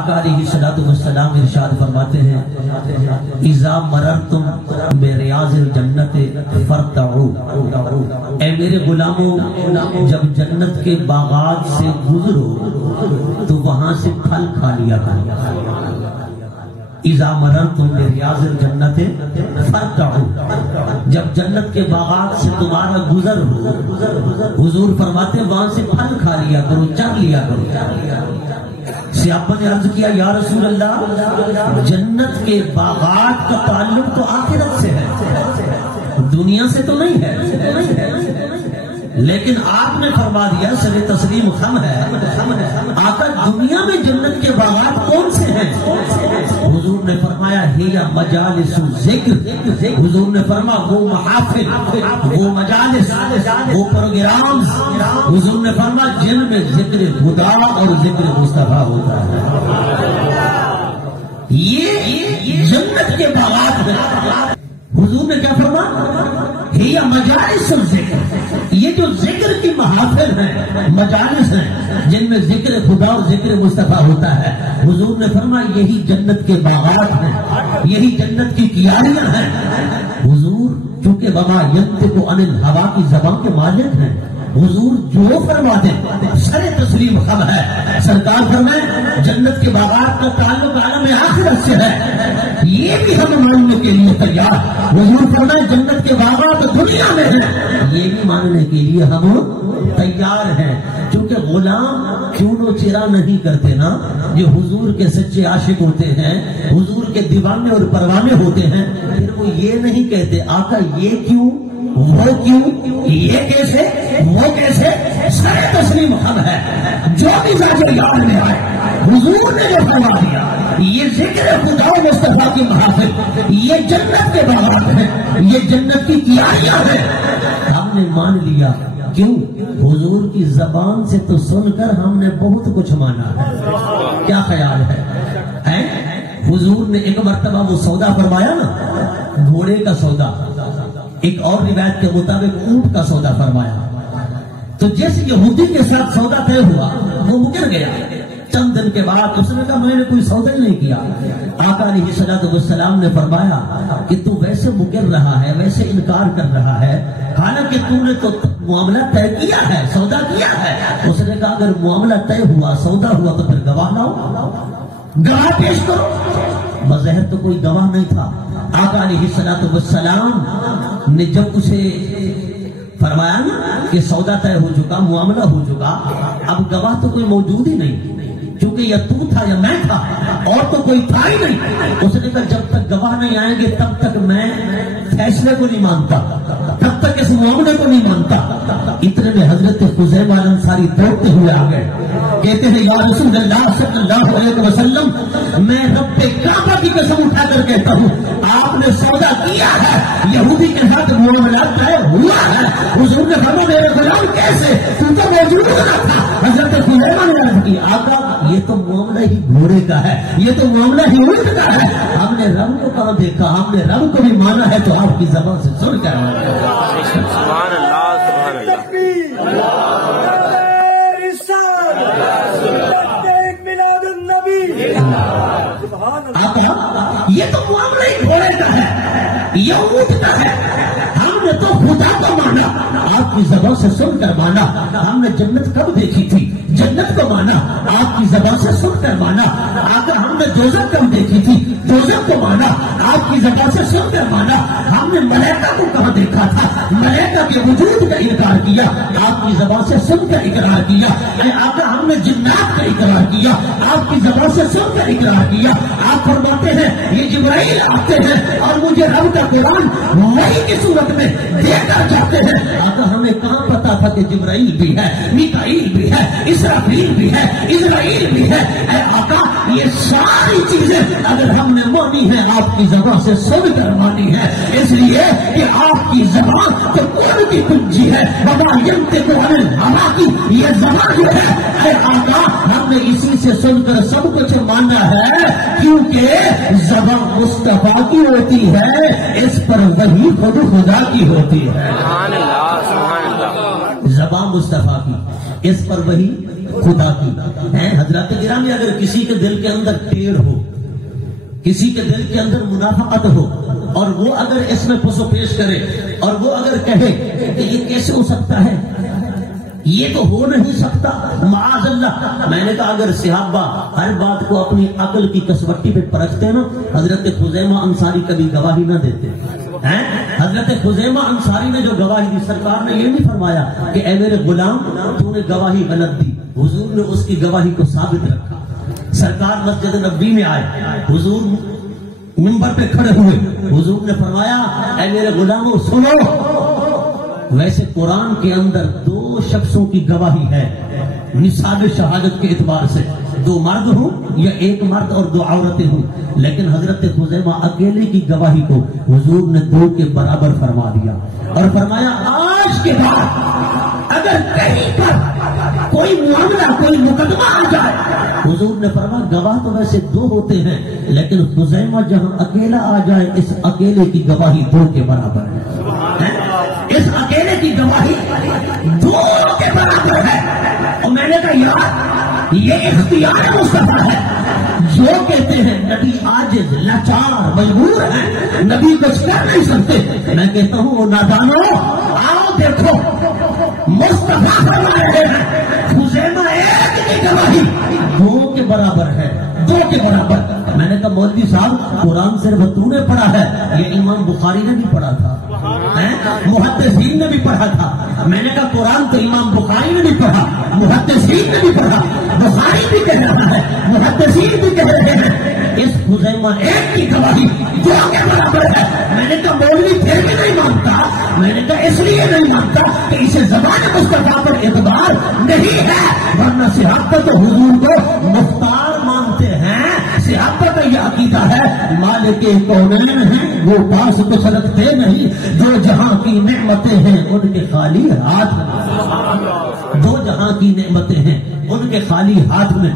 آقا علیہ الصلوۃ والسلام ارشاد فرماتے ہیں اذا مررتم بریاض الجنت فارتعوا، اے میرے غلاموں جب جنت کے باغات سے گزرو تو وہاں سے پھل کھا لیا کرو۔ اذا مررتم بریاض الجنت فارتعوا، جب جنت کے باغات سے تمہارا گزر ہو، حضور فرماتے ہیں وہاں سے پھل کھا لیا کرو، چر لیا کرو۔ صحابہ نے عرض کیا یا رسول اللہ جنت کے باغات کا تعلق تو آخرت سے ہے، دنیا سے تو نہیں ہے، لیکن آپ نے فرما دیا سر تسلیم خم ہے، آقا دنیا میں جنت کے باغات کون سے ہیں؟ حضور نے فرمایا ہی مجالس ذکر، حضور نے فرمایا وہ محافل، وہ مجالس، وہ پروگرام، حضور نے فرمایا جن میں ذکر خدا اور ذکر مصطفیٰ ہوتا ہے، یہ جنت کے باغات ہیں۔ حضور نے کیا فرمایا ہی مجالس ذکر، یہ جو ذکر کی محافل ہیں، مجالس ہیں جن میں ذکر خدا اور ذکر مصطفیٰ ہوتا ہے، حضور نے فرمایا یہی جنت کے باغات ہیں، یہی جنت کی کیاریاں ہیں۔ حضور چونکہ وما ینطق عن الہویٰ کی زبان کے مالک ہیں، حضور جو فرما دیں سر تسلیم خم ہے۔ سرکار فرمائے جنت کے باغات کا تعلق عالم آخرت سے ہے، یہ بھی ہم ماننے کے لیے تیار۔ حضور فرمائے جنت کے باغات دنیا میں ہیں، یہ بھی ماننے کے لیے ہم تیار ہیں، کیونکہ غلام چون و چرا نہیں کرتے نا، جو حضور کے سچے عاشق ہوتے ہیں، حضور کے دیوانے اور پروانے ہوتے ہیں، پھر وہ یہ نہیں کہتے آقا یہ کیوں، وہ کیوں، یہ کیسے، وہ کیسے، سر تسلیم خم ہے۔ جو بھی ذات یاد میں آئے حضور نے جو فرما دیا یہ ذکر خدا و مصطفیٰ کی محافل، یہ جنت کے باغات ہیں، یہ جنت کی کیاریاں ہیں، ہم نے مان لیا۔ کیوں؟ حضور کی زبان سے تو سن کر ہم نے بہت کچھ مانا ہے۔ کیا خیال ہے؟ حضور نے ایک مرتبہ وہ سودا فرمایا نا، گھوڑے کا سودا، ایک اور روایت کے مطابق اونٹ کا سودا فرمایا، تو جیسے یہودی کے ساتھ سودا طے ہوا وہ مکر گیا۔ چند دن کے بعد اس نے کہا میں نے کوئی سودا ہی نہیں کیا۔ آقا علیہ الصلوۃ والسلام نے فرمایا کہ تو ویسے مکر رہا ہے، ویسے انکار کر رہا ہے، حالانکہ تو نے تو معاملہ طے کیا ہے، سودا کیا ہے۔ اس نے کہا اگر معاملہ طے ہوا، سودا ہوا تو پھر گواہ لاؤ، گواہ پیش کرو۔ بظاہر تو کوئی گواہ نہیں تھا۔ آقا علیہ الصلوۃ والسلام نے جب اسے فرمایا نا کہ سودا طے ہو چکا، معاملہ ہو چکا، اب گواہ تو کوئی موجود ہی نہیں، کیونکہ یا تو تھا یا میں تھا، اور تو کوئی تھا ہی نہیں۔ اس نے کہا جب تک گواہ نہیں آئیں گے تب تک میں فیصلے کو نہیں مانتا، تب تک اس معاملے کو نہیں مانتا۔ اتنے میں حضرت خزیمہ الانصاری دوڑتے ہوئے آ گئے، کہتے ہیں یا رسول اللہ صلی اللہ علیہ وسلم میں رب کعبہ کی قسم اٹھا کر کہتا ہوں آپ نے سودا کیا ہے، یہودی کے ساتھ معاملہ طے ہوا ہے۔ حضور نے فرمایا میرے غلام کیسے، تو موجود نہ تھا۔ حضرت خزیمہ نے عرض کی آقا یہ تو معاملہ ہی گھوڑے کا ہے، یہ تو معاملہ ہی اونٹ کا ہے، ہم نے رب کو کہاں دیکھا، ہم نے رب کو بھی مانا ہے تو آپ کی زبان سے سن کر سبحان اللہ، سبحان اللہ۔ آقا یہ تو معاملہ ہی گھوڑے کا ہے، یہ اونٹ کا ہے، ہم نے تو خدا کو مانا، آپ کی زبان سے سن کر مانا۔ ہم نے جنت کب دیکھی تھی، جنت کو مانا، آپ کی زبان سے سن کر مانا۔ آقا ہم نے دوزخ کب دیکھی تھی، دوزخ کو مانا، آپ کی زبان سے سن کر مانا۔ ہم نے ملائکہ کو کہاں دیکھا تھا، ملائکہ کے وجود کا انکار کیا، آپ کی زبان سے سن کر اقرار کیا۔ آقا ہم نے جنات کا اقرار کیا، آپ کی زبان سے سن کر اقرار کیا۔ آپ فرماتے ہیں یہ جبرائیل آتے ہیں اور مجھے رب کا قرآن وحی کی صورت میں دے کر جاتے ہیں۔ آقا ہمیں کہاں پتا تھا کہ جبرائیل بھی ہے، میکائیل بھی ہے، اسرافیل بھی ہے، اسرائیل بھی ہے۔ اے آقا یہ ساری چیزیں اگر ہم نے مانی ہے آپ کی زبان سے سن کر مانی ہے، اس لیے کہ آپ کی زبان تو کون کی کنجی ہے، وما ینطق عن الہویٰ کی یہ زبان جو ہے، اے آقا ہم نے اسی سے سن کر سب کچھ مانا ہے، کیونکہ زبان مصطفیٰ کی ہوتی ہے، اس پر وحی خود خدا کی ہوتی ہے۔ سبحان اللہ، سبحان اللہ۔ زبان مصطفیٰ کی، اس پر وحی خدا کی ہے۔ حضرات گرامی، اگر کسی کے دل کے اندر ٹیڑھ ہو، کسی کے دل کے اندر منافقت ہو، اور وہ اگر اس میں پس و پیش کرے، اور وہ اگر کہے کہ یہ کیسے ہو سکتا ہے، یہ تو ہو نہیں سکتا، معاذ اللہ، میں نے کہا اگر صحابہ ہر بات کو اپنی عقل کی کسوٹی پہ پرکھتے نا، حضرت خزیمہ انصاری کبھی گواہی نہ دیتے ہیں۔ حضرت خزیمہ انصاری نے جو گواہی دی، سرکار نے یہ نہیں فرمایا کہ اے میرے غلام تو نے گواہی غلط دی، حضور نے اس کی گواہی کو ثابت رکھا۔ سرکار مسجد نبوی میں آئے، حضور منبر پہ کھڑے ہوئے، حضور نے فرمایا اے میرے غلاموں سنو، ویسے قرآن کے اندر 2 شخصوں کی گواہی ہے نصاب شہادت کے اعتبار سے، 2 مرد ہوں یا 1 مرد اور 2 عورتیں ہوں، لیکن حضرت خزیمہ اکیلے کی گواہی کو حضور نے 2 کے برابر فرما دیا، اور فرمایا آج کے بعد اگر کہیں پر کوئی معاملہ، کوئی مقدمہ آ جائے، حضور نے فرمایا گواہ تو ویسے 2 ہوتے ہیں، لیکن خزیمہ جہاں اکیلا آ جائے اس اکیلے کی گواہی 2 کے برابر ہے، اس اکیلے کی گواہی 2 کے برابر ہے۔ اور میں نے کہا یار یہ اختیار مصطفیٰ ہے، جو کہتے ہیں نبی عاجز، لاچار، مجبور ہے، نبی کچھ کر نہیں سکتے، میں کہتا ہوں وہ نادانو آؤ دیکھو مصطفیٰ فرما رہے ہیں خزیمہ ایک کی گواہی 2 کے برابر ہے، 2 کے برابر۔ میں نے کہا مولوی صاحب قرآن صرف تو نے پڑھا ہے، یہ امام بخاری نے بھی پڑھا تھا، محدثین نے بھی پڑھا تھا۔ میں نے کہا قرآن تو امام بخاری نے بھی پڑھا، محدثین نے بھی پڑھا، بخاری بھی کہہ رہا ہے، محدثین بھی کہہ رہے ہیں اس خزیمہ ایک کی گواہی 2 کے برابر ہے۔ میں نے کہا مولوی پھر بھی نہیں مانتا، میں نے کہا اس لیے نہیں مانتا کہ اسے زبان مصطفیٰ پر اعتبار نہیں ہے، ورنہ صحابہ تو حضور کو مختار مانتے ہیں۔ صحابہ کا یہ عقیدہ ہے مالک کونین ہیں وہ پاس تو سلگتے نہیں، جو جہاں کی نعمتیں ہیں ان کے خالی ہاتھ میں، 2 جہاں کی نعمتیں ہیں ان کے خالی ہاتھ میں۔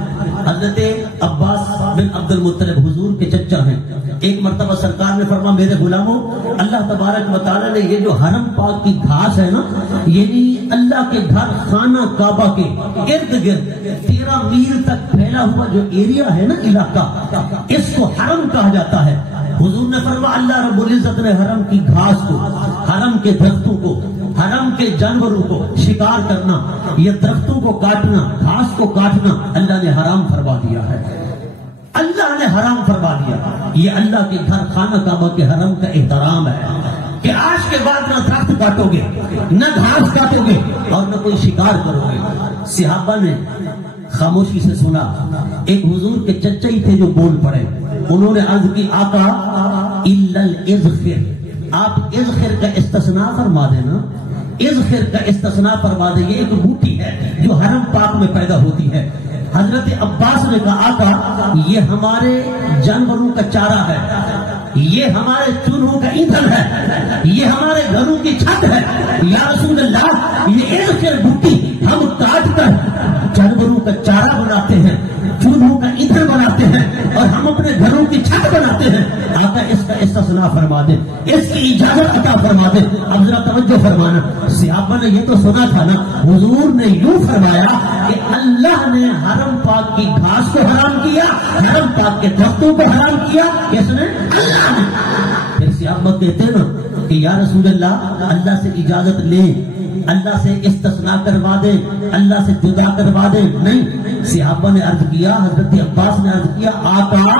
حضرت عباس بن عبد المطلب حضور کے چچا ہیں، ایک مرتبہ سرکار نے فرمایا میرے غلاموں، اللہ تبارک و تعالیٰ نے یہ جو حرم پاک کی گھاس ہے نا، یعنی اللہ کے گھر خانہ کعبہ کے ارد گرد 13 میل تک پھیلا ہوا جو ایریا ہے نا، علاقہ، اس کو حرم کہا جاتا ہے۔ حضور نے فرمایا اللہ رب العزت نے حرم کی گھاس کو، حرم کے درختوں کو، حرم کے جانوروں کو شکار کرنا، یہ درختوں کو کاٹنا، گھاس کو کاٹنا اللہ نے حرام فرما دیا ہے، اللہ نے حرام فرما دیا۔ یہ اللہ کے گھر خانہ کعبہ کے حرم کا احترام ہے کہ آج کے بعد نہ درخت کاٹو گے، نہ گھاس کاٹو گے، اور نہ کوئی شکار کرو گے۔ صحابہ نے خاموشی سے سنا، ایک حضور کے چچا ہی تھے جو بول پڑے، انہوں نے عرض کی آقا الا الاذخر، آپ اذخر کا استثناء فرما دینا، اذخر کا استثناء فرما دیں، یہ ایک بوٹی ہے جو حرم پاک میں پیدا ہوتی ہے۔ حضرت عباس نے کہا آقا یہ ہمارے جانوروں کا چارہ ہے، یہ ہمارے چولہوں کا ایندھن ہے، یہ ہمارے گھروں کی چھت ہے، یا رسول اللہ یہ اذخر بوٹی ہم کاٹ کر جانوروں کا چارہ بناتے ہیں، چولہوں کا ایندھن بناتے ہیں، اور ہم اپنے گھروں کی چھت بناتے ہیں، آقا اس کا استثناء فرما دیں، اس کی اجازت عطا فرما دیں۔ اب ذرا توجہ فرمانا، صحابہ نے یہ تو سنا تھا نا، حضور نے یوں فرمایا کہ اللہ نے حرم پاک کی گھاس کو حرام کیا، حرم پاک کے درختوں کو حرام کیا، کس نے؟ اللہ نے۔ پھر صحابہ کہتے نا کہ یا رسول اللہ اللہ سے اجازت لیں، اللہ سے استثناء کروا دیں، اللہ سے جدا کروا دیں، نہیں، صحابہ نے عرض کیا، حضرت عباس نے عرض کیا آقا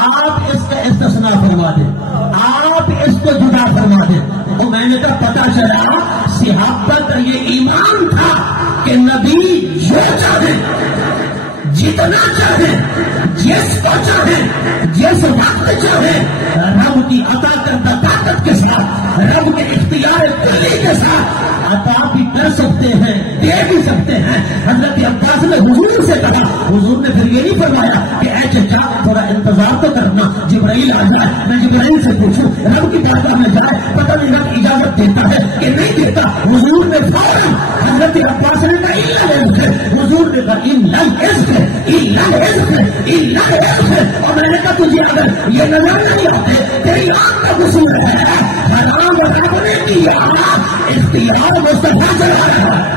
آپ اس کا استثناء فرما دیں، آپ اس کو جدا فرما دیں۔ اور میں نے کہا پتا چلا صحابہ کا یہ ایمان تھا کہ نبی جو چاہے، جتنا چاہے، جس کو چاہے، جس وقت چاہے، رب کی عطا کردہ طاقت کے ساتھ، رب کے اختیار کلی کے ساتھ عطا بھی کر سکتے ہیں، دے بھی سکتے ہیں۔ حضرت عباس نے حضور سے کہا، حضور نے پھر یہ نہیں فرمایا کہ اے چچا تھوڑا انتظار تو کرنا، جبرائیل آ جائے، میں جبرائیل سے پوچھوں، رب کی بارگاہ میں جائے، پتہ نہیں رب اجازت دیتا ہے کہ نہیں دیتا۔ حضور نے فوراً حضرت عباس نے کہا حضور نے کہا اور میں نے کہا تجھے اگر یہ نظر نہیں آتے تیری آنکھ کا قصور ہے، حرام رب نے کیا، اختیار مصطفیٰ چلا رہا ہے۔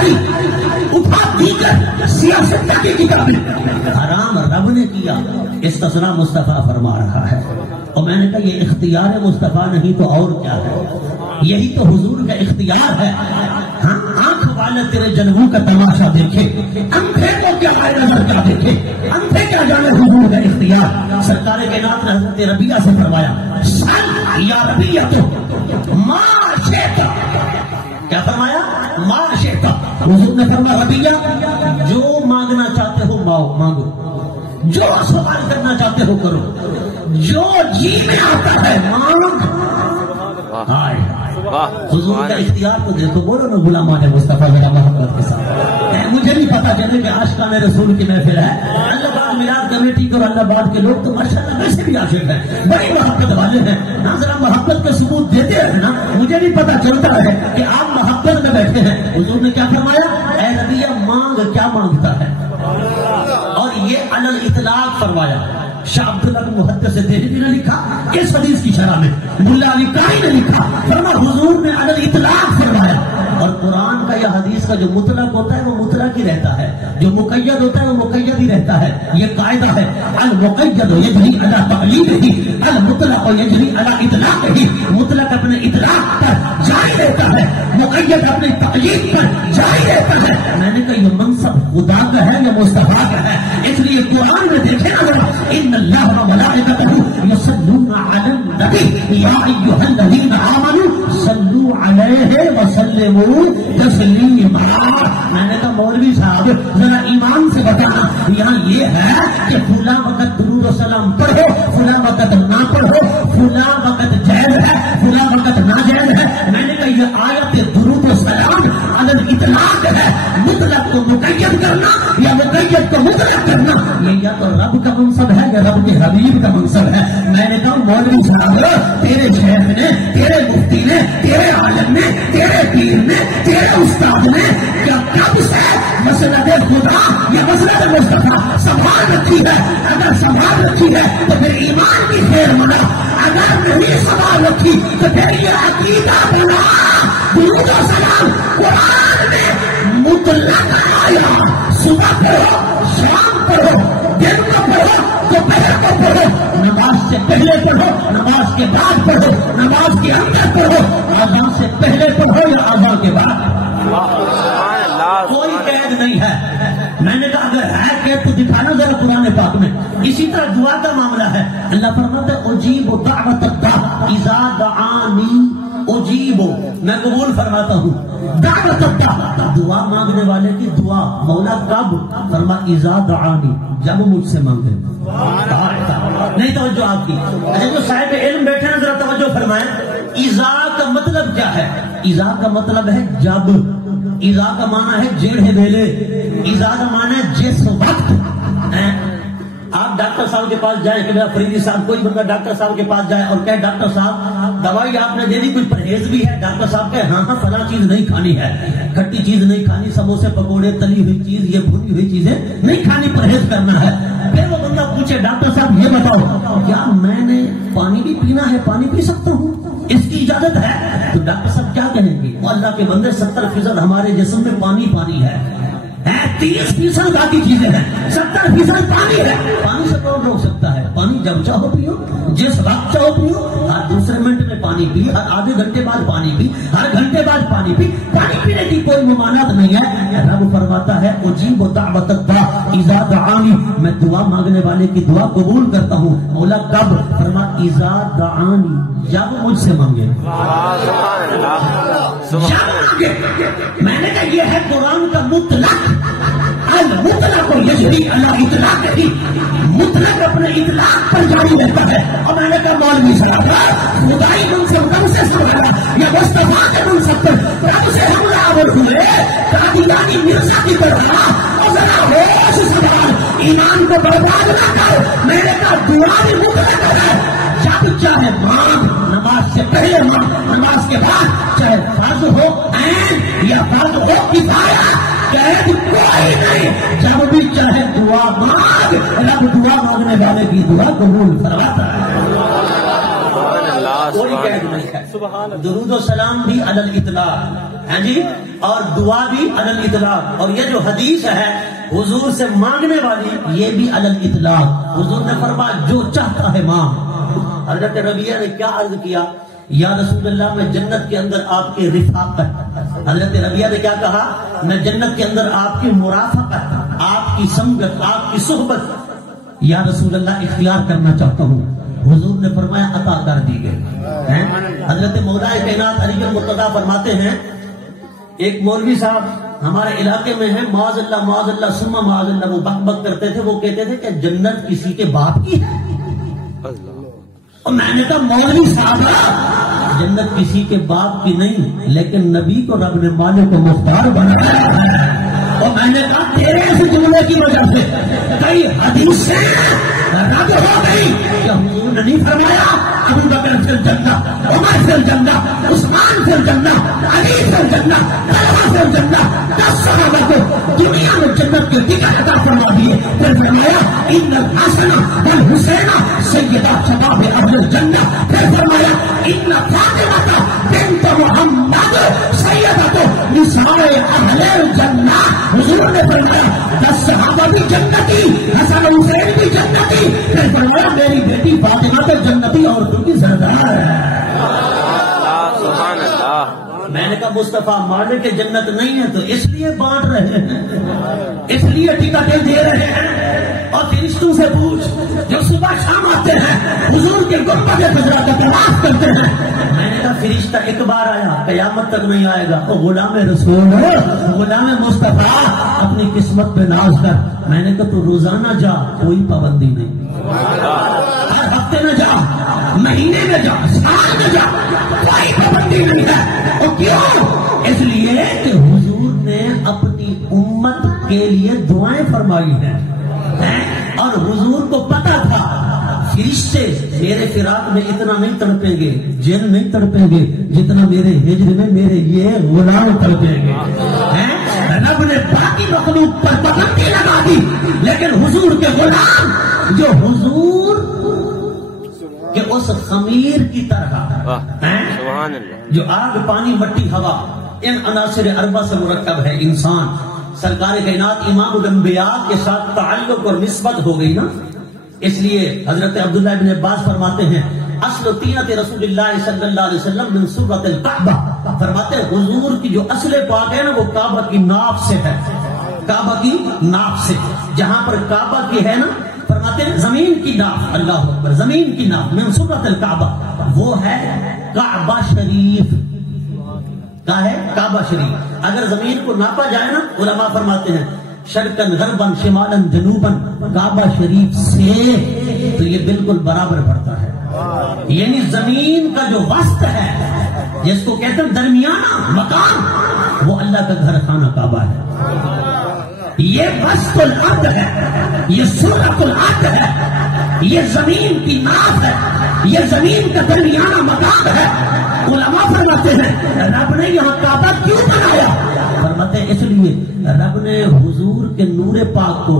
سرکاری اٹھا دیگر سیاست کی کتابیں حرام رب نے کیا، استثناء مصطفیٰ فرما رہا ہے۔ اور میں نے کہا یہ اختیار مصطفیٰ نہیں تو اور کیا ہے، یہی تو حضور کا اختیار ہے۔ ہاں آنکھ والے تیرے جلووں کا تماشا دیکھے، اندھے کو کیا ہے نظر کیا دیکھے، اندھے کیا جانے حضور کا اختیار۔ سرکار کائنات نے حضرت ربیعہ سے فرمایا سل یا ربیعہ تو ما شئت، کیا فرمایا؟ ما شئت۔ حضور نے فرمایا ربیعہ جو مانگنا چاہتے ہو مانگو، جو سوال کرنا چاہتے ہو کرو، جو جی میں آتا ہے مانگ۔ حضور کا اختیار تو دیکھو، بولو نا غلامان مصطفیٰ میرا محبت کے ساتھ۔ مجھے نہیں پتا چلے کہ عاشقان رسول کی محفل ہے، اللہ باد میلاد کمیٹی کو اللہ باد کے لوگ تو ماشاءاللہ ویسے بھی عاشق ہیں، بڑی محبت والے ہیں نا، ذرا محبت کا ثبوت دیتے ہیں نا، مجھے نہیں پتا چلتا ہے کہ آپ محبت میں بیٹھے ہیں۔ حضور نے کیا فرمایا؟ اے ربیعہ مانگ، کیا مانگتا ہے؟ اور یہ علی الاطلاق فرمایا۔ شاہ عبداللہ محدث دہلوی نے لکھا اس حدیث کی شرح میں، ملا علی قاری نے لکھا، فرمایا حضور نے علی الاطلاق فرمایا۔ اور قرآن کا یا حدیث کا جو مطلق ہوتا ہے وہ مطلق ہی رہتا ہے، جو مقید ہوتا ہے وہ مقید ہی رہتا ہے۔ یہ قاعدہ ہے المقید یجری علی تقلیدہ، المطلق یجری علی اطلاقہ۔ مطلق اپنے اطلاق پر جاری رہتا ہے، مقید اپنے تقلید پر جاری رہتا ہے۔ میں نے کہا یہ منصب خدا کا ہے یا مصطفیٰ کا ہے؟ اس لیے قرآن میں دیکھے نا، ان اللہ وملائکتہ یصلون علی النبی یا ایھا الذین آمنوا صلوا علیہ وسلموا تسلیما۔ میں نے کہا مولوی صاحب ذرا ایمان سے بتانا، یہاں یہ ہے کہ فلاں وقت درود و سلام پڑھو، فلاں وقت نہ پڑھو، فلاں وقت جائز ہے، فلاں وقت ناجائز ہے۔ میں نے کہا یہ آیت درود و سلام علی الاطلاق ہے، مطلق کو مقید کرنا یا مقید کو مطلق کرنا یہ یا تو رب کا منصب ہے یا رب کے حبیب کا منصب ہے۔ میں نے کہا مولوی صاحب تیرے شیخ نے، تیرے مفتی نے، تیرے عالم نے، تیرے پیر نے، تیرے استاد نے کیا کب سے مسند خدا یا مسند مصطفیٰ سنبھال رکھی ہے؟ اگر سنبھال رکھی ہے تو پھر ایمان کی خیر منا، اگر نہیں سنبھال رکھی تو پھر یہ عقیدہ بنا۔ درود و سلام قرآن میں مطلق آیا، صبح پڑھو، شام پڑھو، دن کو پڑھو، دوپہر کو پڑھو، نماز سے پہلے پڑھو، نماز کے بعد پڑھو، نماز کے اندر پڑھو، اذان سے پہلے پڑھو یا اذان کے بعد۔ کوئی قید نہیں ہے۔ میں نے کہا اگر ہے قید تو دکھانا ذرا قرآن پاک میں۔ اسی طرح دعا کا معاملہ ہے، اللہ فرماتا ہے اجیب دعوت الداع اذا دعانی، اجیب میں قبول فرماتا ہوں دعوت الداع، دعا مانگنے والے کی دعا مولا کب؟ فرما اذا دعانی، جب مجھ سے مانگے۔ نہیں توجہ آپ کی؟ اچھا جو صاحب علم بیٹھے ہیں ذرا توجہ فرمائیں، اذا کا مطلب کیا ہے؟ اذا کا مطلب ہے جب، اذا کا معنی ہے جیڑھے ویلے، اذا کا معنی ہے جس وقت۔ آپ ڈاکٹر صاحب کے پاس جائیں کہ فریدی صاحب، کوئی بندہ ڈاکٹر صاحب کے پاس جائے اور کہے ڈاکٹر صاحب دوائی آپ نے دے دی، کچھ پرہیز بھی ہے؟ ڈاکٹر صاحب کہے ہاں فلاں چیز نہیں کھانی ہے، کھٹی چیز نہیں کھانی، سموسے پکوڑے تلی ہوئی چیز، یہ بھنی ہوئی چیزیں نہیں کھانی، پرہیز کرنا ہے۔ پھر وہ بندہ پوچھے ڈاکٹر صاحب یہ بتاؤ کیا میں نے پانی بھی پینا ہے، پانی پی سکتا ہوں، اس کی اجازت ہے؟ تو ڈاکٹر صاحب کیا کہیں گے؟ اللہ کے بندے 70% ہمارے جسم میں پانی ہے، 30% باقی چیزیں ہیں، 70% پانی ہے۔ پانی سے کون روک سکتا ہے؟ پانی جب چاہو پیو، جس وقت چاہو پیو، ہر دوسرے منٹ میں پانی پی، ہر آدھے گھنٹے بعد پانی پی، ہر گھنٹے بعد پانی پی، پانی پینے کی کوئی ممانعت نہیں ہے۔ رب فرماتا ہے اجیب دعوت الداع اذا دعانی، میں دعا مانگنے والے کی دعا قبول کرتا ہوں۔ مولا کب؟ فرما اذا دعانی، جب مجھ سے مانگے۔ میں نے کہا یہ ہے قرآن کا مطلق، المطلق یجری علی اطلاقہ، مطلق اپنے اطلاق پر جاری رہتا ہے۔ اور میں نے کہا مولوی صاحب خدائی منصب کب سے سنبھالا یا مصطفیٰ کے منصب پر کب سے ہم آور ہوئے؟ قادیانی مرزا کی طرح اور ذرا ہوش سنبھال، ایمان کو برباد نہ کر۔ میں نے کہا دعا بھی مطلق ہے، جب چاہے مانگ، نماز سے پہلے مانگ، نماز کے بعد، چاہے فرض ہو عین یا فرض ہو کفایہ، قید کوئی نہیں، جب بھی چاہے دعا مانگ، رب دعا مانگنے والے کی دعا قبول فرماتا ہے، کوئی قید نہیں ہے۔ درود و سلام بھی علی الاطلاق ہاں جی، اور دعا بھی علی الاطلاق، اور یہ جو حدیث ہے حضور سے مانگنے والی یہ بھی علی الاطلاق۔ حضور نے فرمایا جو چاہتا ہے مانگ۔ حضرت ربیعہ نے کیا عرض کیا، یا رسول اللہ میں جنت کے اندر آپ کی رفاقت، حضرت ربیعہ نے کیا کہا، میں جنت کے اندر آپ کی مرافقت، آپ کی سنگت، آپ کی صحبت یا رسول اللہ اختیار کرنا چاہتا ہوں۔ حضور نے فرمایا عطا کر دی گئی۔ حضرت مولا کائنات علی المرتضیٰ فرماتے ہیں ایک مولوی صاحب ہمارے علاقے میں ہیں، معاذ اللہ ثم معاذ اللہ، وہ بک بک کرتے تھے، وہ کہتے تھے کہ جنت کسی کے باپ کی ہے۔ اور میں نے کہا مولوی صاحب جنت کسی کے باپ کی نہیں، لیکن نبی کو رب نے مالک و مختار بنایا ہے۔ اور میں نے کہا تیرے ایسے جملے کی وجہ سے کئی حدیثیں رد ہو گئی کہ حضور نے نہیں فرمایا ابو بکر فی الجنہ، عمر فی الجنہ، عثمان فی الجنہ، علی فی الجنہ، طلحہ فی الجنہ، 10 صحابہ کو دنیا میں جنت کے ٹکٹ عطا فرما دیے۔ پھر فرمایا ان الحسن والحسین سیدہ شباب اہل الجنہ، پھر فرمایا ان فاطمہ بنت محمد سیدۃ نساء اہل الجنہ۔ حضور نے فرمایا 10 صحابہ بھی جنتی، حسن حسین بھی جنتی، پھر فرمایا میری بیٹی فاطمہ تو جنتی عورتوں کی سردار ہے۔ سبحان اللہ۔ میں نے کہا مصطفیٰ مالک کے جنت نہیں ہے تو اس لیے بانٹ رہے ہیں، اس لیے ٹکٹیں دے رہے ہیں۔ اور فرشتوں سے پوچھ جو صبح شام آتے ہیں حضور کے گنبد خضرا کا طواف کرتے ہیں، میں نے کہا فرشتہ ایک بار آیا قیامت تک نہیں آئے گا، وہ غلام رسول ہے، غلام مصطفیٰ، اپنی قسمت پہ ناز کر۔ میں نے کہا تو روزانہ جا، کوئی پابندی نہیں، ہر ہفتے میں جا، مہینے میں جا، سال میں جا، کوئی پابندی نہیں ہے۔ اور کیوں؟ اس لیے کہ حضور نے اپنی امت کے لیے دعائیں فرمائی ہیں، اور حضور کو پتا تھا فرشتے میرے فراق میں اتنا نہیں تڑپیں گے، جن نہیں تڑپیں گے جتنا میرے ہجر میں میرے یہ غلام تڑپیں گے۔ رب نے باقی مخلوق پر پابندی لگا دی، لیکن حضور کے غلام جو حضور کہ اس خمیر کی طرح جو آگ پانی مٹی ہوا ان عناصر اربع سے مرکب ہے انسان، سرکار کائنات امام الانبیاء کے ساتھ تعلق اور نسبت ہو گئی نا، اس لیے حضرت عبداللہ بن عباس فرماتے ہیں اصل طینت رسول اللہ صلی اللہ علیہ وسلم من سرۃ الکعبہ، فرماتے ہیں حضور کی جو اصل پاک ہے نا وہ کعبہ کی ناف سے ہے، کعبہ کی ناف سے، جہاں پر کعبہ کی ہے نا، فرماتے ہیں زمین کی ناف، اللہ اکبر، زمین کی ناف من سرۃ الکعبہ، وہ ہے کعبہ شریف، کیا ہے کعبہ شریف۔ اگر زمین کو ناپا جائے نا، علماء فرماتے ہیں شرقاً غرباً شمالاً جنوباً کعبہ شریف سے، تو یہ بالکل برابر پڑتا ہے، یعنی زمین کا جو وسط ہے جس کو کہتے ہیں درمیانہ مقام، وہ اللہ کا گھر خانہ کعبہ ہے، یہ وسط الارض ہے، یہ سرۃ الارض ہے، یہ زمین کی ناف ہے، یہ زمین کا درمیانہ مقام ہے۔ علماء فرماتے ہیں رب نے یہاں کعبہ کیوں بنایا؟ فرماتے ہیں اس لیے رب نے حضور کے نور پاک کو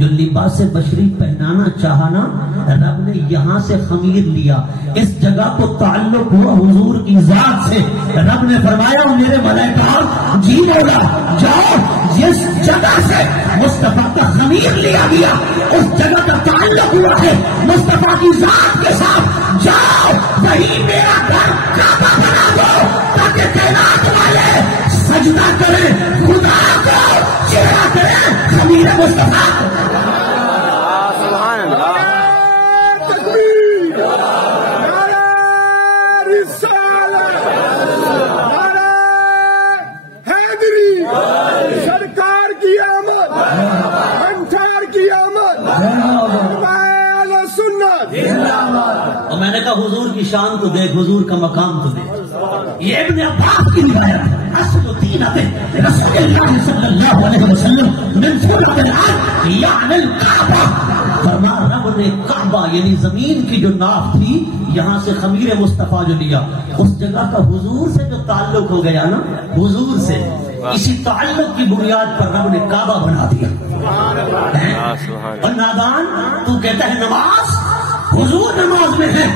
جو لباس بشری پہنانا چاہا نا، رب نے یہاں سے خمیر لیا، اس جگہ کو تعلق ہوا حضور کی ذات سے، رب نے فرمایا میرے ملائکہ جی بولا جاؤ جس جگہ سے مصطفیٰ کا خمیر لیا گیا اس جگہ کا تعلق ہوا ہے مصطفیٰ کی ذات کے ساتھ، جاؤ وہی میرا گھر کعبہ بنا دو تاکہ کائنات والے سجدہ کریں خدا کو، چہرہ کریں خمیر مصطفیٰ۔ سبحان اللہ۔ سرکار کی آمد، انصار کی آمد، سنت۔ اور میں نے کہا حضور کی شان تو دیکھ، حضور کا مقام تو دیکھ، یہ ابن عباس کی روایت ہے، اصل طینت رسول اللہ صلی اللہ علیہ وسلم من سورۃ الارض یعنی الکعبہ، فرمایا رب نے کعبہ یعنی زمین کی جو ناف تھی یہاں سے خمیر مصطفیٰ جو لیا، اس جگہ کا حضور سے جو تعلق ہو گیا نا، حضور سے اسی تعلق کی بنیاد پر رب نے کعبہ بنا دیا۔ اور نادان تو کہتا ہے نماز، حضور نماز میں ہے،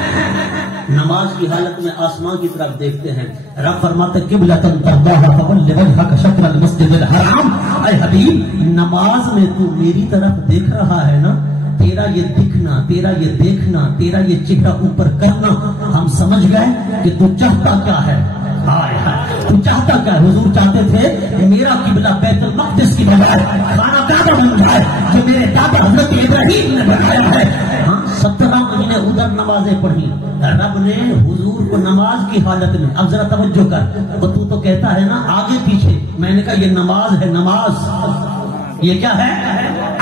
نماز کی حالت میں آسمان کی طرف دیکھتے ہیں. رب فرماتے قبلۃ ترضاها فول وجهك شطر المسجد الحرام. اے حبیب نماز میں تو میری طرف دیکھ رہا ہے نا, تیرا یہ دکھنا, تیرا یہ دیکھنا, تیرا یہ چہرہ اوپر کرنا, ہم سمجھ گئے کہ تو چاہتا کیا ہے. تو چاہتا کیا ہے؟ حضور چاہتے تھے میرا قبلہ بیت المقدس کی بجائے خانہ کعبہ بن جائے جو میرے دادا حضرت ابراہیم نے بنایا ہے. 17 مہینے ادھر نمازیں پڑھی رب نے حضور کو نماز کی حالت میں. اب ذرا توجہ کر, تو کہتا ہے نا آگے پیچھے, میں نے کہا یہ نماز ہے. نماز یہ کیا ہے؟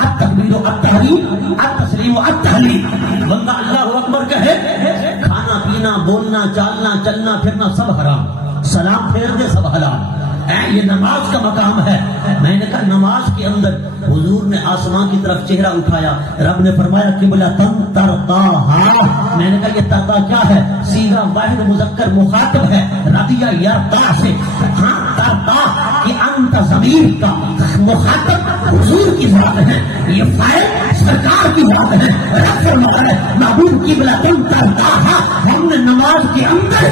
التکبیر التحریم التسلیم التحلیل. بندہ اللہ اکبر کہے, کھانا پینا بولنا چالنا چلنا پھرنا سب حرام, سلام پھیر دے سب حلال. یہ نماز کا مقام ہے. میں نے کہا نماز کے اندر حضور نے آسمان کی طرف چہرہ اٹھایا, رب نے فرمایا قبلۃ ترضاها. میں نے کہا یہ ترضا کیا ہے؟ صیغہ واحد مذکر مخاطب ہے, رضیہ یرضا سے. ہاں ترضا کہ انت ضمیر کا مخاطب حضور کی ذات ہے, یہ فاعل سرکار کی ذات ہے. رب فرماتا ہے معبود قبلۃ ترضاها. ہم نے نماز کے اندر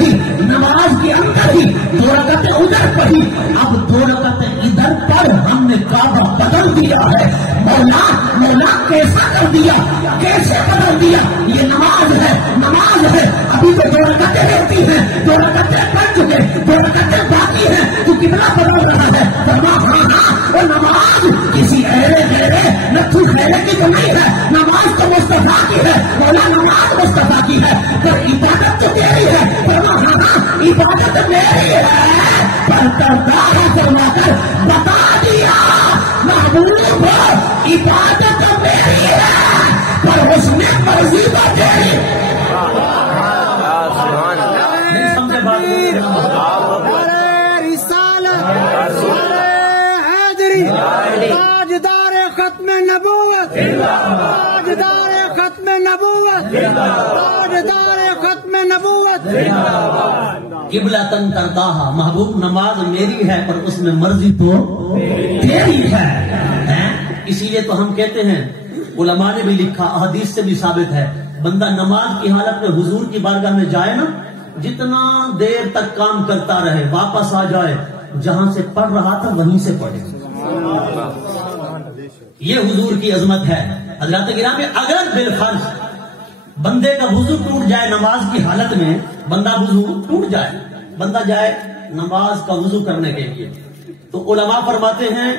ہی 2 رکعتیں ادھر پڑھی, اب 2 رکعتیں ادھر پر ہم نے کعبہ بدل دیا ہے. مولا کیسا کر دیا, کیسے بدل دیا؟ یہ نماز ہے. ابھی تو 2 رکعتیں رہتی ہیں, 2 رکعتیں پڑھ چکے, 2 رکعتیں باقی ہیں, تو قبلہ بدل رہا ہے. ہاں وہ نماز کسی ایرے گہرے نتھو خیرے کی تو نہیں ہے, نماز تو مصطفیٰ کی ہے. مولا نماز مصطفیٰ کی ہے, پر عبادت تو تیری ہے. ہاں عبادت میری ہے. فرما کر بتا دیا محبوب عبادت میری ہے, پر اس میں مرضی تو تیری. نہیں سمجھے بات؟ تاجدار ختم نبوت, تاجدار ختم نبوت, تاجدار ختم نبوت. قبلۃ ترضاها. محبوب نماز میری ہے پر اس میں مرضی تو تیری ہے. اسی لیے تو ہم کہتے ہیں, علماء نے بھی لکھا, احادیث سے بھی ثابت ہے, بندہ نماز کی حالت میں حضور کی بارگاہ میں جائے نا, جتنا دیر تک کام کرتا رہے واپس آ جائے, جہاں سے پڑھ رہا تھا وہیں سے پڑھے. یہ حضور کی عظمت ہے. حضرات گرامی, اگر بالفرض بندے کا وضو ٹوٹ جائے نماز کی حالت میں, بندہ وضو ٹوٹ جائے, بندہ جائے نماز کا وضو کرنے کے لیے, تو علماء فرماتے ہیں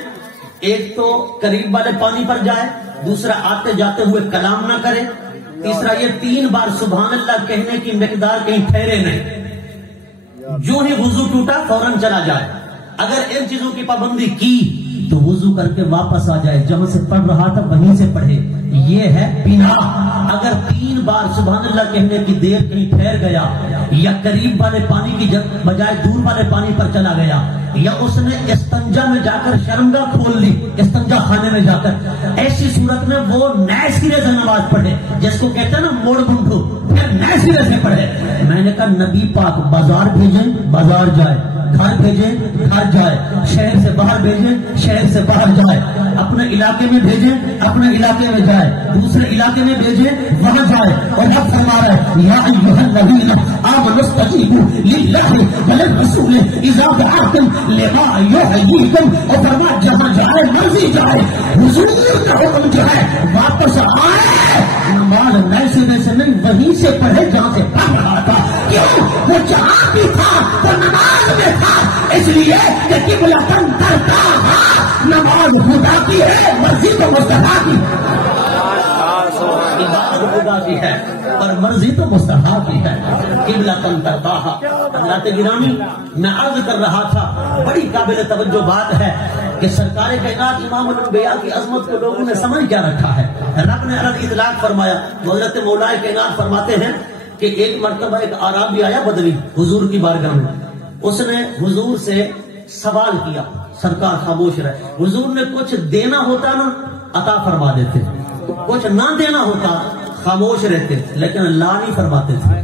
ایک تو قریب والے پانی پر جائے, دوسرا آتے جاتے ہوئے کلام نہ کرے, تیسرا یہ 3 بار سبحان اللہ کہنے کی مقدار کہیں ٹھہرے نہیں, جو ہی وضو ٹوٹا فوراً چلا جائے. اگر ان چیزوں کی پابندی کی تو وضو کر کے واپس آ جائے, جہاں سے پڑھ رہا تھا وہیں سے پڑھے. یہ ہے بنا. اگر 3 بار سبحان اللہ کہنے کی دیر کہیں ٹھہر گیا, یا قریب والے پانی کی بجائے دور والے پانی پر چلا گیا, یا اس نے استنجا میں جا کر شرمگاہ کھول لی, استنجا خانے میں جا کر, ایسی صورت میں وہ نئے سرے سے نماز پڑھے, جس کو کہتے ہیں نا موڑ بنڈو, پھر نئے سرے سے پڑھے. میں نے کہا نبی پاک بازار بھیجیں, بازار جائے, گھر بھیجیں, گھر جائے, شہر سے باہر بھیجیں, شہر سے باہر جائے, اپنے علاقے میں بھیجیں, اپنے علاقے میں جائے, دوسرے علاقے میں بھیجیں, وہاں جائے. اور رب فرما رہا ہے یا ایھا الذین آمنوا استجیبوا للہ وللرسول اذا دعاکم لما یحییکم. اور فرما جہاں جائے مرضی جائے, حضور کا حکم جو ہے واپس آئے, نماز نئے سرے سے نہیں وہیں سے پڑھے جہاں سے پڑھ رہا تھا. کیوں؟ وہ جہاں بھی تھا وہ نماز میں تھا, اس لیے کہ قبلۃ ترضاها نماز خدا کی ہے, مرضی تو مصطفیٰ کی. عبادت خدا کی ہے اور مرضی تو مصطفیٰ کی ہے. قبلۃ ترضاها. حضرات گرامی, میں عرض کر رہا تھا, بڑی قابل توجہ بات ہے کہ سرکار کائنات امام الانبیاء کی عظمت کو لوگوں نے سمجھ کیا رکھا ہے. رب نے الگ اطلاق فرمایا. حضرت مولا کائنات فرماتے ہیں کہ ایک مرتبہ ایک اعرابی آیا بدوی حضور کی بارگاہ میں, اس نے حضور سے سوال کیا, سرکار خاموش رہے. حضور نے کچھ دینا ہوتا نا عطا فرما دیتے, کچھ نہ دینا ہوتا خاموش رہتے لیکن اللہ نہیں فرماتے تھے.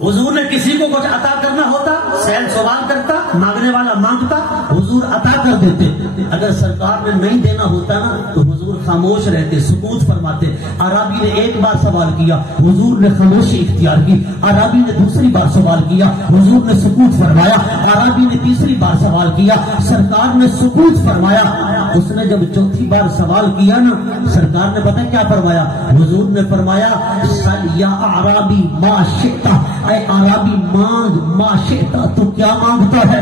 حضور نے کسی کو کچھ عطا کرنا ہوتا سیل سوال کرتا, مانگنے والا مانگتا, حضور عطا کر دیتے. اگر سرکار نے نہیں دینا ہوتا نا تو حضور خاموش رہتے, سکوت فرماتے. عرابی نے ایک بار سوال کیا, حضور نے خاموشی اختیار کی. عرابی نے دوسری بار سوال کیا, حضور نے سکوت فرمایا. عرابی نے تیسری بار سوال کیا, سرکار نے سکوت فرمایا. اس نے جب چوتھی بار سوال کیا نا, سرکار نے پتہ کیا فرمایا؟ حضور نے فرمایا سل یا اعرابی ما شئت, اے عربی مانگ ما شئت, تو کیا مانگتا ہے؟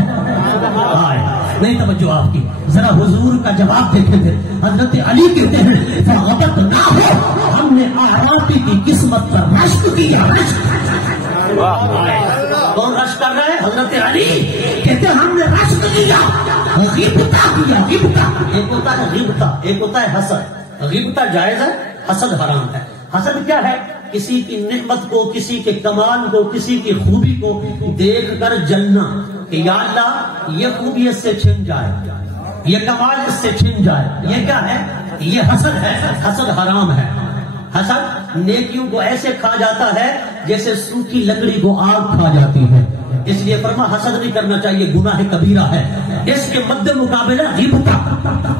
نہیں توجہ آپ کی, ذرا حضور کا جواب دیکھیں تھے. حضرت علی کہتے ہیں فغبت نہ ہو, ہم نے عربی کی قسمت پر رشک کیا. کون رشک کر رہے ہیں؟ حضرت علی کہتے ہیں ہم نے رشک کیا, غیبتا کیا. غیبتا ایک ہوتا ہے غیبتا, ایک ہوتا ہے حسد. غیبتا جائز ہے, حسد حرام ہے. حسد کیا ہے؟ کسی کی نعمت کو, کسی کے کمال کو, کسی کی خوبی کو دیکھ کر جلنا کہ یا اللہ یہ خوبی اس سے چھن جائے, یہ کمال اس سے چھن جائے. یہ کیا ہے؟ یہ حسد ہے. حسد حرام ہے. حسد نیکیوں کو ایسے کھا جاتا ہے جیسے سوکھی لکڑی کو آگ کھا جاتی ہے. اس لیے فرما حسد نہیں کرنا چاہیے, گناہ کبیرہ ہے. اس کے مد مقابلہ غیبتا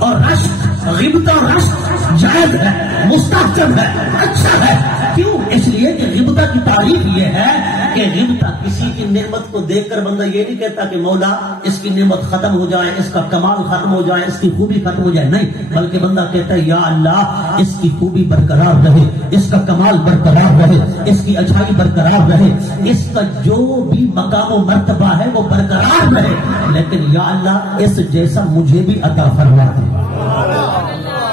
اور رشک. غیبتا اور رشک جائز ہے, مستحسن ہے, اچھا ہے. کیوں؟ اس لیے کہ غیبتا کی تعریف یہ ہے کہ غیبتا کسی کی نعمت کو دیکھ کر بندہ یہ نہیں کہتا کہ مولا اس کی نعمت ختم ہو جائے, اس کا کمال ختم ہو جائے, اس کی خوبی ختم ہو جائے. نہیں, بلکہ بندہ کہتا ہے یا اللہ اس کی خوبی برقرار رہے, اس کا کمال برقرار رہے, اس کی اچھائی برقرار رہے, اس کا جو بھی مقام و مرتبہ ہے وہ برقرار رہے, لیکن یا اللہ اس جیسا مجھے بھی عطا فرما دے,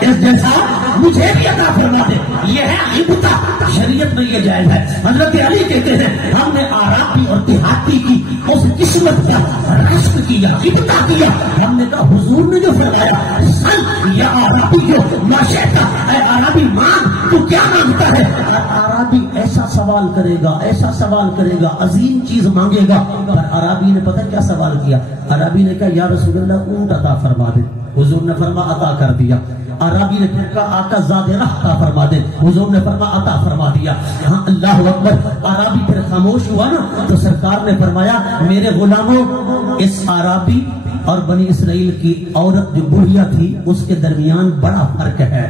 اس جیسا مجھے بھی عطا فرما دے. یہ ہے غیبتا. شریعت میں یہ جائز ہے. حضرت علی کہتے ہیں ہم نے عربی اور دیہاتی کی اس قسمت پر رشک کیا, غیبتا کیا. ہم نے کہا حضور نے جو فرمایا سل یا عربی کو ما شئت, اے عربی مانگ, تو کیا مانگتا ہے؟ عربی ایسا سوال کرے گا, ایسا سوال کرے گا, عظیم چیز مانگے گا. پر عربی نے پتہ کیا سوال کیا؟ عربی نے کہا یا رسول اللہ اونٹ عطا فرما دے. حضور نے فرما عطا کر دیا. عربی نے پھر کہا آقا زاد راہ عطا فرما دے. حضور نے فرما عطا فرما دیا. ہاں اللہ اکبر. عربی پھر خاموش ہوا نا تو سرکار نے فرمایا میرے غلاموں, اس عربی اور بنی اسرائیل کی عورت جو بڑھیا تھی اس کے درمیان بڑا فرق ہے.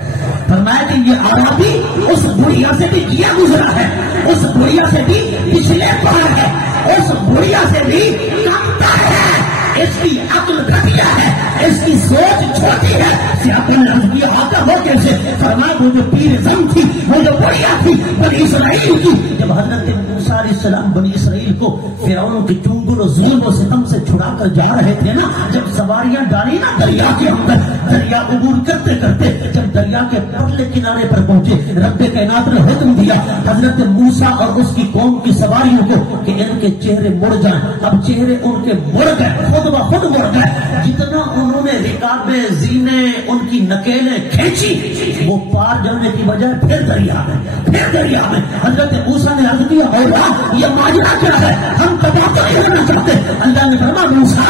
فرمایا کہ یہ عربی اس بڑھیا سے بھی کیا گزرا ہے, اس بڑھیا سے بھی پچھلے پار ہے, اس بڑھیا سے بھی کمتر ہے, اس کی عقل گھٹیا ہے, اس کی سوچ چھوٹی ہے. سیاپا نے عرض کیا آقا وہ کیسے؟ فرمایا وہ جو پیر زم تھی, وہ جو بڑھیا تھی بنی اسرائیل کی. جب حضرت موسیٰ علیہ السلام بنی اسرائیل کو فرعون کے چنگل و ظلم و ستم سے چھڑا کر جا رہے تھے نا, جب سواریاں ڈالی نا دریا کے اندر, دریا عبور کرتے کرتے جب دریا کے پرلے کنارے پر پہنچے, رب کائنات نے حکم دیا حضرت موسیٰ اور اس کی قوم کی سواریوں کو کہ ان کے چہرے مڑ جائیں. اب چہرے ان کے مڑ گئے, خود مڑ گئے. جتنا انہوں نے رکابیں, زینے, ان کی نکیلیں کھینچی, وہ پار جانے کی بجائے پھر دریا میں. حضرت موسیٰ نے عرض کیا مولا یہ ماجرا کیا ہے, ہم تباہ تو نہیں ہونا چاہتے. اللہ نے فرمایا موسیٰ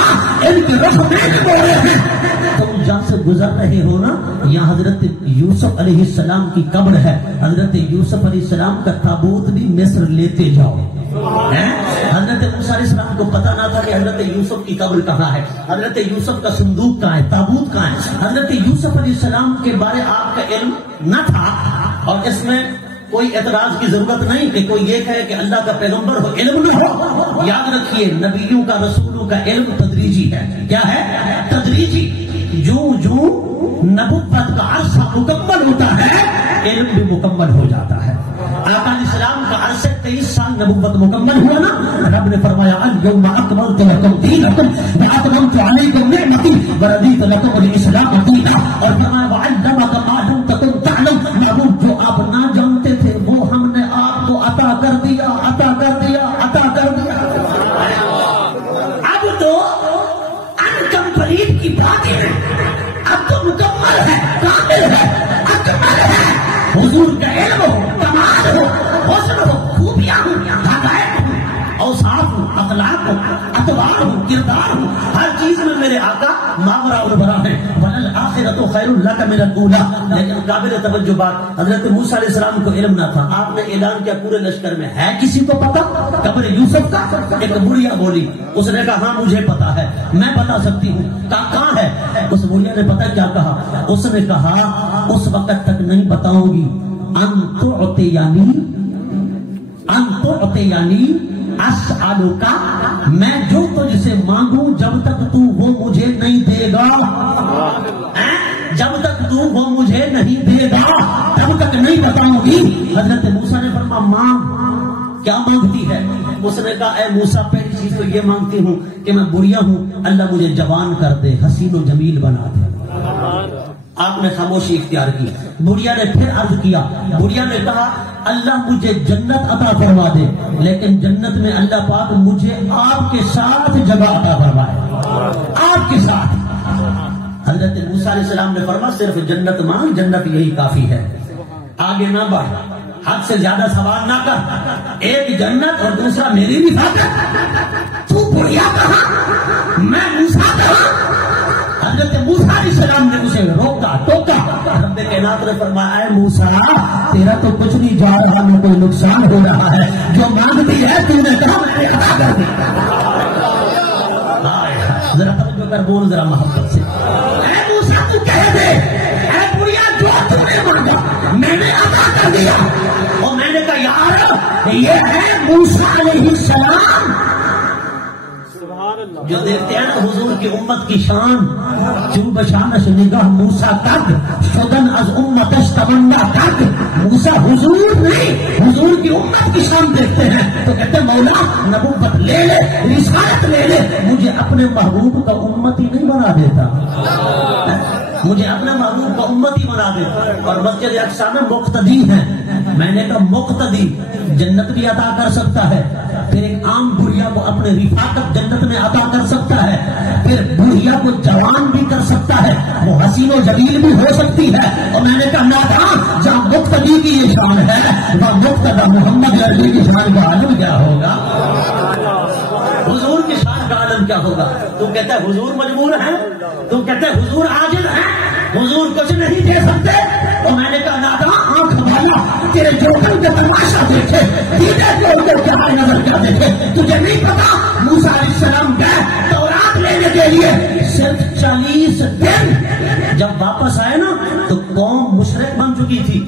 ان کے رخ میں نہیں بول رہے ہیں, تم جہاں سے گزر رہے ہو نا یہاں حضرت یوسف علیہ السلام کی قبر ہے. حضرت یوسف علیہ السلام کا تابوت بھی مصر لیتے جاؤ. حضرت موسیٰ علیہ السلام کو پتا نہ تھا کہ حضرت یوسف کی قبر کہاں ہے, حضرت یوسف کا صندوق کہاں ہے, تابوت کہاں ہے. حضرت یوسف علیہ السلام کے بارے آپ کا علم نہ تھا, اور اس میں کوئی اعتراض کی ضرورت نہیں کہ کوئی یہ کہے کہ اللہ کا پیغمبر ہو علم نہ ہو. یاد رکھیے نبیوں کا, رسولوں کا علم تدریجی ہے. کیا ہے؟ تدریجی. جو نبوت کا عرصہ مکمل ہوتا ہے علم بھی مکمل ہو جاتا ہے. آقا علیہ السلام کا عرصے 23 سال نبوت مکمل ہوا نا, رب نے فرمایا اليوم اکملت لکم دینکم واتممت علیکم نعمتی ورضیت لکم الاسلام دینا. اور فرمایا وعلمک ما لم تکن تعلم, معلوم جو آپ نہ جانتے تھے وہ ہم نے آپ کو عطا کر دیا, عطا کر دیا, عطا کر دیا. اب تو انکمپلیٹ کی باتیں ہیں, اب تو مکمل ہے, کامل ہے, اکمل ہے. حضور کا علم ہو, کمال ہو, حسن ہو, خوبیاں ہو, حقائق ہو, اوصاف ہو, اخلاق ہو, اطوار ہو, کردار ہوں، ہر چیز میں میرے آقا ماورا البرا ہیں، وَلَلْآخِرَةُ خَيْرٌ لَكَ مِنَ الْأُولَىٰ۔ لیکن قابل توجہ بات، حضرت موسیٰ علیہ السلام کو علم نہ تھا، آپ نے اعلان کیا پورے لشکر میں، ہے کسی کو پتا قبر یوسف کا؟ ایک بڑھیا بولی، اس نے کہا ہاں مجھے پتا ہے، میں بتا سکتی ہوں، کہاں ہے؟ اس بڑھیا نے پتا کیا کہا؟ اس نے کہا اس وقت تک نہیں بتاؤں گی، یعنی اسألوکا، میں جو تجھ سے مانگوں جب تک تو وہ مجھے نہیں دے گا، جب تک تو وہ مجھے نہیں دے گا تب تک نہیں بتاؤں گی۔ حضرت موسیٰ نے فرمایا ماں کیا مانگتی ہے؟ اس نے کہا اے موسیٰ پہلی چیز تو یہ مانگتی ہوں کہ میں بڑھیا ہوں، اللہ مجھے جوان کر دے، حسین و جمیل بنا دے۔ آپ نے خاموشی اختیار کی۔ بڑھیا نے پھر عرض کیا، بڑھیا نے کہا اللہ مجھے جنت عطا فرما دے، لیکن جنت میں اللہ پاک مجھے آپ کے ساتھ جگہ عطا فرمائے، آپ کے ساتھ۔ حضرت موسیٰ علیہ السلام نے فرمایا صرف جنت مانگ، جنت یہی کافی ہے، آگے نہ بڑھ، حد سے زیادہ سوال نہ کر، ایک جنت اور دوسرا میری بھی فاتح، تو بڑھیا کہا میں موسیٰ کہا۔ حضرت موسیٰ علیہ السلام نے اسے روکا ٹوکا، رب کائنات نے فرمایا اے موسیٰ تیرا تو کچھ نہیں جا رہا، نہ کوئی نقصان ہو رہا ہے، جو مانگتی ہے تم نے کہا میں نے عطا کر دی۔ ذرا توجہ کر بول ذرا محبت سے، اے موسیٰ تو کہہ دے اے بڑھیا جو تم نے مانگا میں نے عطا کر دیا۔ اور میں نے کہا یار یہ ہے موسیٰ علیہ السلام جو دیکھتے ہیں نا حضور کی امت کی شان، چوب شانش نگاہ موسیٰ تک شدن از امتش تمنا تک، موسیٰ حضور نہیں حضور کی امت کی شان دیکھتے ہیں تو کہتے ہیں مولا نبوت لے لے، رسالت لے لے، مجھے اپنے محبوب کا امتی نہیں بنا دیتا، مجھے اپنا محبوب کا امتی بنا دیتا۔ اور مسجد اقصیٰ میں مقتدی ہیں، میں نے کہا مقتدی جنت بھی عطا کر سکتا ہے، پھر ایک عام بڑھیا کو اپنے رفاقت جنت میں عطا کر سکتا ہے، پھر بڑھیا کو جوان بھی کر سکتا ہے، وہ حسین و جمیل بھی ہو سکتی ہے۔ اور میں نے کہا نہ جہاں مقتدی کی یہ شان ہے وہاں مقتدی محمد عربی کی شان کا عالم کیا ہوگا، حضور کی شان کا عالم کیا ہوگا۔ تو کہتا ہے حضور مجبور ہے، تو کہتا ہے حضور عاجز ہے، حضور کچھ نہیں دے سکتے۔ اور میں نے کہا نادا آنکھ والا تیرے جوکر کا تماشا دیکھے، دیدے کو کیا نظر کیا دیکھے، تجھے نہیں پتا موسیٰ علیہ السلام گئے تورات لینے کے لیے صرف 40 دن، جب واپس آئے نا تو قوم مشرک بن چکی تھی،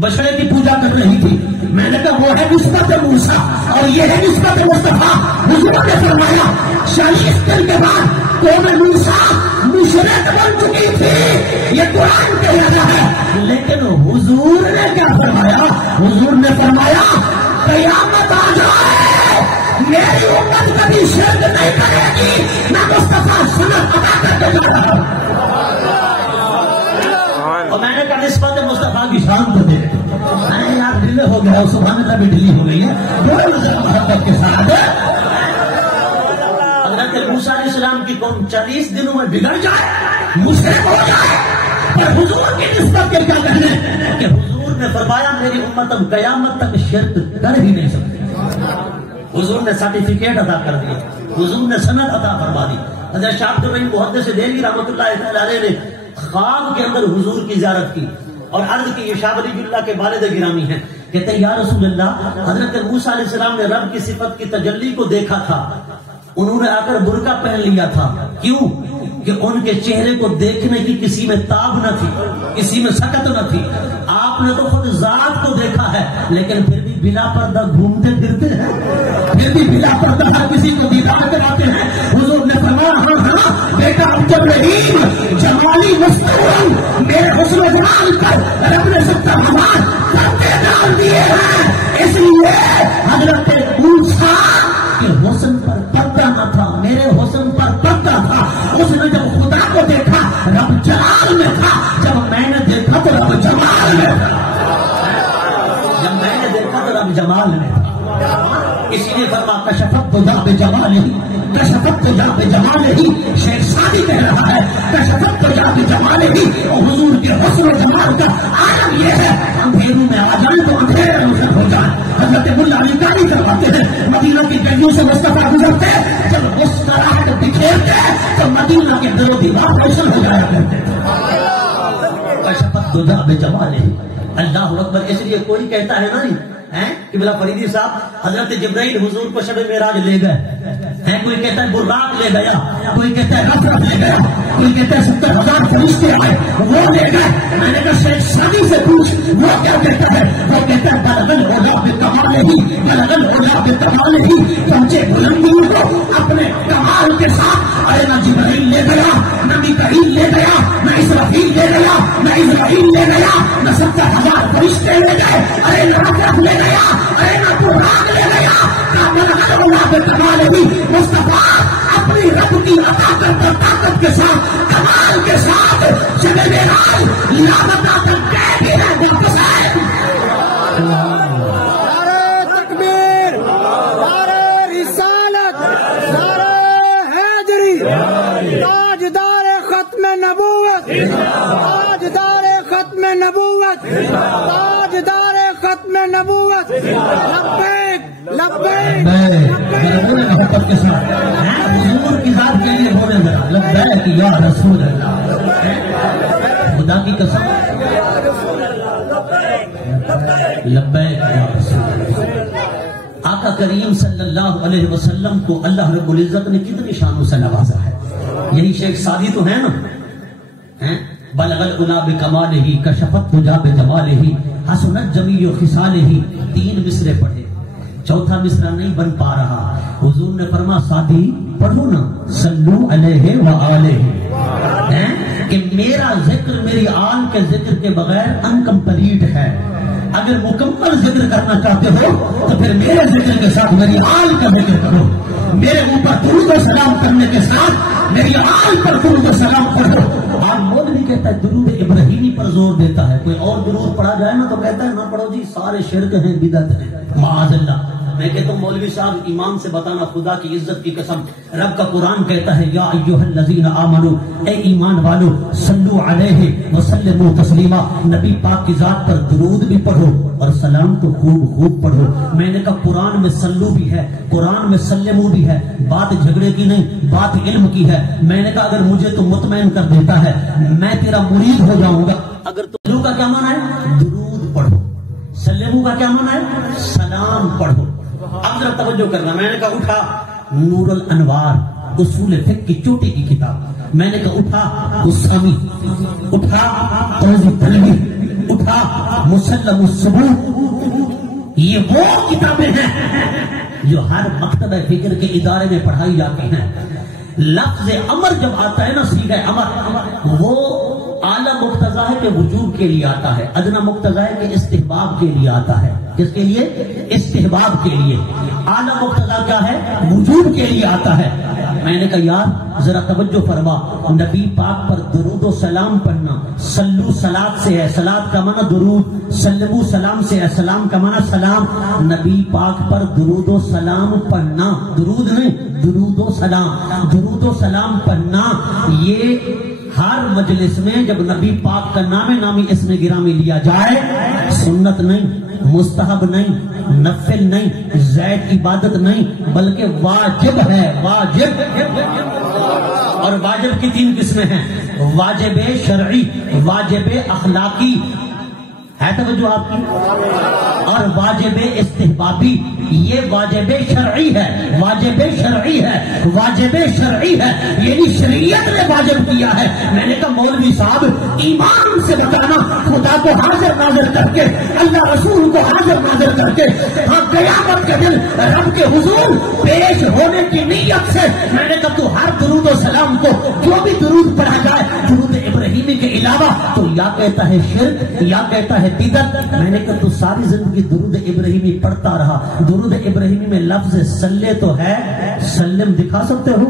بچڑے کی پوجا کر رہی تھی۔ میں نے کہا وہ ہے نسبت موسیٰ اور یہ ہے نسبت مصطفیٰ۔ حضور نے فرمایا 40 دن کے بعد قوم موسیٰ مشرک بن چکی تھی، یہ قرآن کہہ رہا ہے، لیکن حضور نے کیا فرمایا؟ حضور نے فرمایا قیامت آ جائے میری امت کبھی شرک نہیں کرے گی، میں مصطفیٰ سنت عطا کر کے جا رہا ہوں۔ اور میں نے کہا نسبت مصطفیٰ کی شان کو دیکھ، میں نے یار ڈھیلے ہو گیا، سبحان اللہ بھی ڈھیلی ہو گئی ہے، بولو ذرا محبت کے ساتھ۔ حضرت موسیٰ علیہ السلام کی قوم 40 دنوں میں بگڑ جائے، مشرک ہو جائے، پر حضور کی نسبت کے کیا کہنے کہ حضور نے فرمایا میری امت اب قیامت تک شرک کر ہی نہیں سکتی۔ حضور نے سرٹیفکیٹ عطا کر دیا، حضور نے سند عطا فرما دی۔ حضرت شاہ عبد الرحیم محدث دہلوی رحمۃ اللہ علیہ نے خواب کے اندر حضور کی زیارت کی اور عرض کی یہ شاہ ولی اللہ کے والد گرامی ہیں، کہتے ہیں یا رسول اللہ حضرت موسیٰ علیہ السلام نے رب کی صفت کی تجلی کو دیکھا تھا، انہوں نے آ کر برقع پہن لیا تھا، کیوں کہ ان کے چہرے کو دیکھنے کی کسی میں تاب نہ تھی، کسی میں سکت نہ تھی۔ آپ نے تو خود ذات کو دیکھا ہے لیکن پھر بھی بلا پردہ گھومتے پھرتے ہیں، پھر بھی بلا پردہ ہر کسی کو دیدار کراتے ہیں۔ حضور نے فرمایا ہاں ہاں بیٹا عبد الرحیم جمالی مستقبل میرے حسن و جمال پر رب نے 70,000 پردے ڈال دیے ہیں، اس لیے حضرت موسیٰ کے حسن پر پردہ نہ تھا، میرے حسن پر پردہ تھا۔ اس نے جب خدا کو دیکھا رب جلال میں تھا، جب میں نے دیکھا تو رب جمال میں تھا، جب میں نے دیکھا تو رب جمال میں تھا۔ اسی لیے فرما کشفت تو جا بے جمال ہی، کشفت تو جا بے جمال ہی، شیخ سعدی کہہ رہا ہے کشفت تو جا بے جمال ہی۔ اور حضور کے حسن و جمال کا عالم یہ ہے اندھیروں میں آ جائیں تو اندھیرے روشن ہو جائیں۔ حضرت ملا علی قاری فرماتے ہیں مدینہ کی گلیوں سے مصطفیٰ گزرتے جب اس طرح تجا بجمالہ. اللہ اکبر. اس لیے کوئی کہتا ہے نا کہ بلا فریدی صاحب حضرت جبرائیل حضور کو شب معراج لے گئے، کوئی کہتا ہے براق لے گیا، کوئی کہتا ہے رفرف لے گیا، کوئی کہتا ہے 70,000 فرشتے آئے وہ لے گئے. میں نے کہا شیخ شادی سے پوچھ وہ کیا کہتا ہے؟ وہ کہتا ہے بلغ العلا بکمالہ، بلغ العلا بکمالہ، پہنچے بلندیوں کو اپنے کمال کے ساتھ. ارے نہ جبرائیل لے گیا، نہ میکائیل لے گیا، نہ اسرافیل لے گیا، نہ اسرائیل لے گیا، نہ 70,000 فرشتے لے گئے، ارے نہ رفرف لے گیا، ارے نہ براق لے گیا. بلغ العلا بکمالہ. مصطفیٰ اپنی رب کی طاقت کے ساتھ کمال کے ساتھ شب معراج لیاقت کر کے بھی واپس آئے. نعرہ تکبیر، نعرہ رسالت، نعرہ حیدری. تاجدار ختم نبوت، تاجدار ختم نبوت، تاجدار ختم نبوت. لبیک لبیک محبت کے ساتھ حضور کی ذات کے لیے بولے گا لبیک یا رسول اللہ. خدا کی قسم لبیک یا رسول اللہ. آقا کریم صلی اللہ علیہ وسلم کو اللہ رب العزت نے کتنی شانوں سے نوازا ہے. یہی شیخ سعدی تو ہے نا. بلغ العلا بکمالہ کشفت تجا بجمالہ حسنت جمیع خصالہ. 3 مصرے پڑھے، چوتھا مصرع نہیں بن پا رہا. حضور نے فرما سعدی پڑھو نا صلو علیہ وآلہ، کہ میرا ذکر میری آل کے ذکر کے بغیر انکمپلیٹ ہے. اگر مکمل ذکر کرنا چاہتے ہو تو پھر میرے ذکر کے ساتھ میری آل کا ذکر کرو. میرے اوپر درود و سلام کرنے کے ساتھ میری آل پر درود و سلام پڑھو. اور مولوی کہتا ہے درود ابراہیمی پر زور دیتا ہے. کوئی اور درود پڑھا جائے نا تو کہتا ہے نہ پڑھو جی، سارے شرک ہیں، بدعت ہیں، معاذ اللہ. میں کہتا ہوں مولوی صاحب ایمان سے بتانا، خدا کی عزت کی قسم، رب کا قرآن کہتا ہے یا ایھا الذین آمنو، اے ایمان والو، صلو علیہ وسلموا تسلیما. نبی پاک کی ذات پر درود بھی پڑھو اور سلام تو خوب پڑھو. میں نے کہا قرآن میں صلو بھی ہے، قرآن میں سلمو بھی ہے. بات جھگڑے کی نہیں، بات علم کی ہے. میں نے کہا اگر مجھے تو مطمئن کر دیتا ہے میں تیرا مرید ہو جاؤں گا. اگر تو صلو کا کیا معنی ہے؟ درود پڑھو. سلمو کا کیا معنی ہے؟ سلام پڑھو. اب ذرا توجہ کرنا. میں نے کہا اٹھا نور الانوار اصول فقہ کی چوٹی کی کتاب. میں نے کہا اٹھا اسامی، اٹھا توضیح تنویر، اٹھا مسلم الثبوت. یہ وہ کتابیں ہیں جو ہر مکتبہ فکر کے ادارے میں پڑھائی جاتی ہیں. لفظ امر جب آتا ہے نا، صیغہ امر، وہ اعلیٰ مقتضا ہے کہ وجوب کے لیے آتا ہے، ادنا مقتضا ہے کہ استحباب کے لیے آتا ہے. کس کے لیے؟ استحباب کے لیے. اعلیٰ مقتضا کیا ہے؟ وجوب کے لیے آتا ہے. میں نے کہا یار ذرا توجہ فرما، نبی پاک پر درود و سلام پڑھنا. صلو صلات سے ہے، صلات کا معنی درود، سلمو سلام سے ہے، سلام کا معنی سلام. نبی پاک پر درود و سلام پڑھنا، درود نہیں، درود و سلام، درود و سلام پڑھنا. یہ ہر مجلس میں جب نبی پاک کا نامی اسم گرامی لیا جائے، سنت نہیں، مستحب نہیں، نفل نہیں، زائد عبادت نہیں، بلکہ واجب ہے. واجب. اور واجب کی 3 قسمیں ہیں، واجب شرعی، واجب اخلاقی ہے توجہ آپ کی، اور واجب استحبابی. یہ واجب شرعی ہے، واجب شرعی ہے، واجب شرعی ہے، یعنی شریعت نے واجب کیا ہے. میں نے کہا مولوی صاحب ایمان سے بتانا، خدا کو حاضر ناظر کر کے، اللہ رسول کو حاضر ناظر کر کے، ہاں قیامت کے دن رب کے حضور پیش ہونے کی نیت سے. میں نے کہا تو ہر درود و سلام کو جو بھی درود پڑھا جائے درود ابراہیمی کے علاوہ تو یا کہتا ہے شرک یا کہتا ہے بدعت. میں نے کہا تو ساری زندگی درود ابراہیمی پڑھتا رہا. درود ابراہیمی میں لفظ صلی تو ہے، سلم دکھا سکتے ہو؟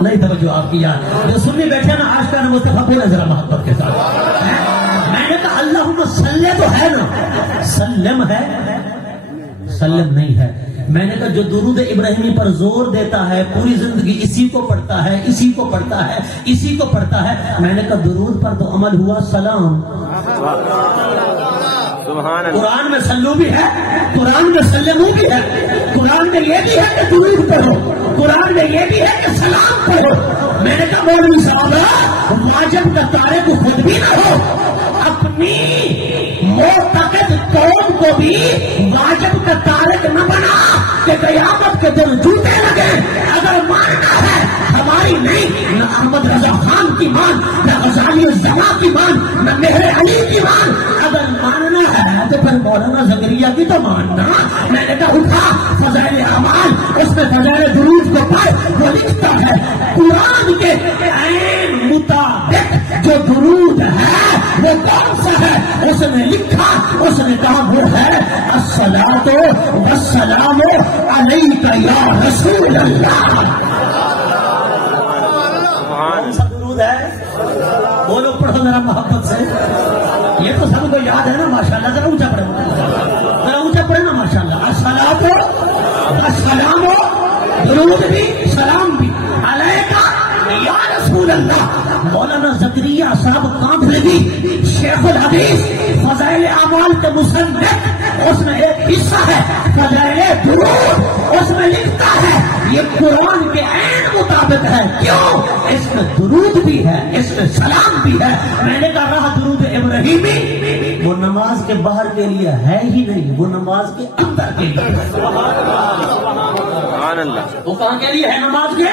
نہیں توجہ آپ کی یار. جو سنی بیٹھے نا آشکار مصطفیٰ بولے ذرا محبت کے ساتھ. میں نے کہا اللہم صلی تو ہے نا، سلم ہے؟ سلم نہیں ہے. میں نے کہا جو درود ابراہیمی پر زور دیتا ہے پوری زندگی اسی کو پڑھتا ہے، اسی کو پڑھتا ہے، اسی کو پڑھتا ہے. میں نے کہا درود پر تو عمل ہوا سلام. قرآن میں سلو بھی ہے، قرآن میں سلمو بھی ہے، قرآن میں یہ بھی ہے کہ درود پڑھو، قرآن میں یہ بھی ہے کہ سلام پڑھو. میں نے کہا مولوی صاحب واجب کا تارک خود بھی نہ ہو، اپنی معتقد قوم کو بھی واجب کا تارک نہ بنا کہ قیامت کے دن جوتے لگے۔ اگر ماننا ہے ہماری نہیں، نہ احمد رضا خان کی مان، نہ غزالی الزما کی مان، نہ مہر علی کی مان۔ اگر ماننا ہے تو پھر مولانا زکریا کی تو ماننا۔ میں نے کہا اٹھا فضائل اعمال، اس میں فضائل درود کو پڑھ، وہ لکھتا ہے قرآن کے عین مطابق جو درود ہے وہ کون سا ہے؟ اس نے لکھا، اس نے کہا وہ ہے الصلاۃ والسلام علیک یا رسول اللہ۔ کون سا درود ہے؟ بولو پڑھو ذرا محبت سے۔ یہ تو سب کو یاد ہے نا ماشاءاللہ، ذرا اونچا پڑھو، ذرا اونچا پڑھے نا ماشاءاللہ۔ الصلاۃ والسلام، درود بھی سلام بھی، علیک یا رسول اللہ۔ مولانا زکریا صاحب کانپنے بھی، شیخ الحدیث فضائل اعمال کے مصنف، اس میں ایک حصہ ہے فضائل درود، اس میں لکھتا ہے یہ قرآن کے عین مطابق ہے۔ کیوں؟ اس میں درود بھی ہے، اس میں سلام بھی ہے۔ میں نے کہا رہا درود ابراہیمی، وہ نماز کے باہر کے لیے ہے ہی نہیں، وہ نماز کے اندر کے لیے۔ سبحان اللہ۔ وہ کہاں کے لیے ہے؟ نماز کے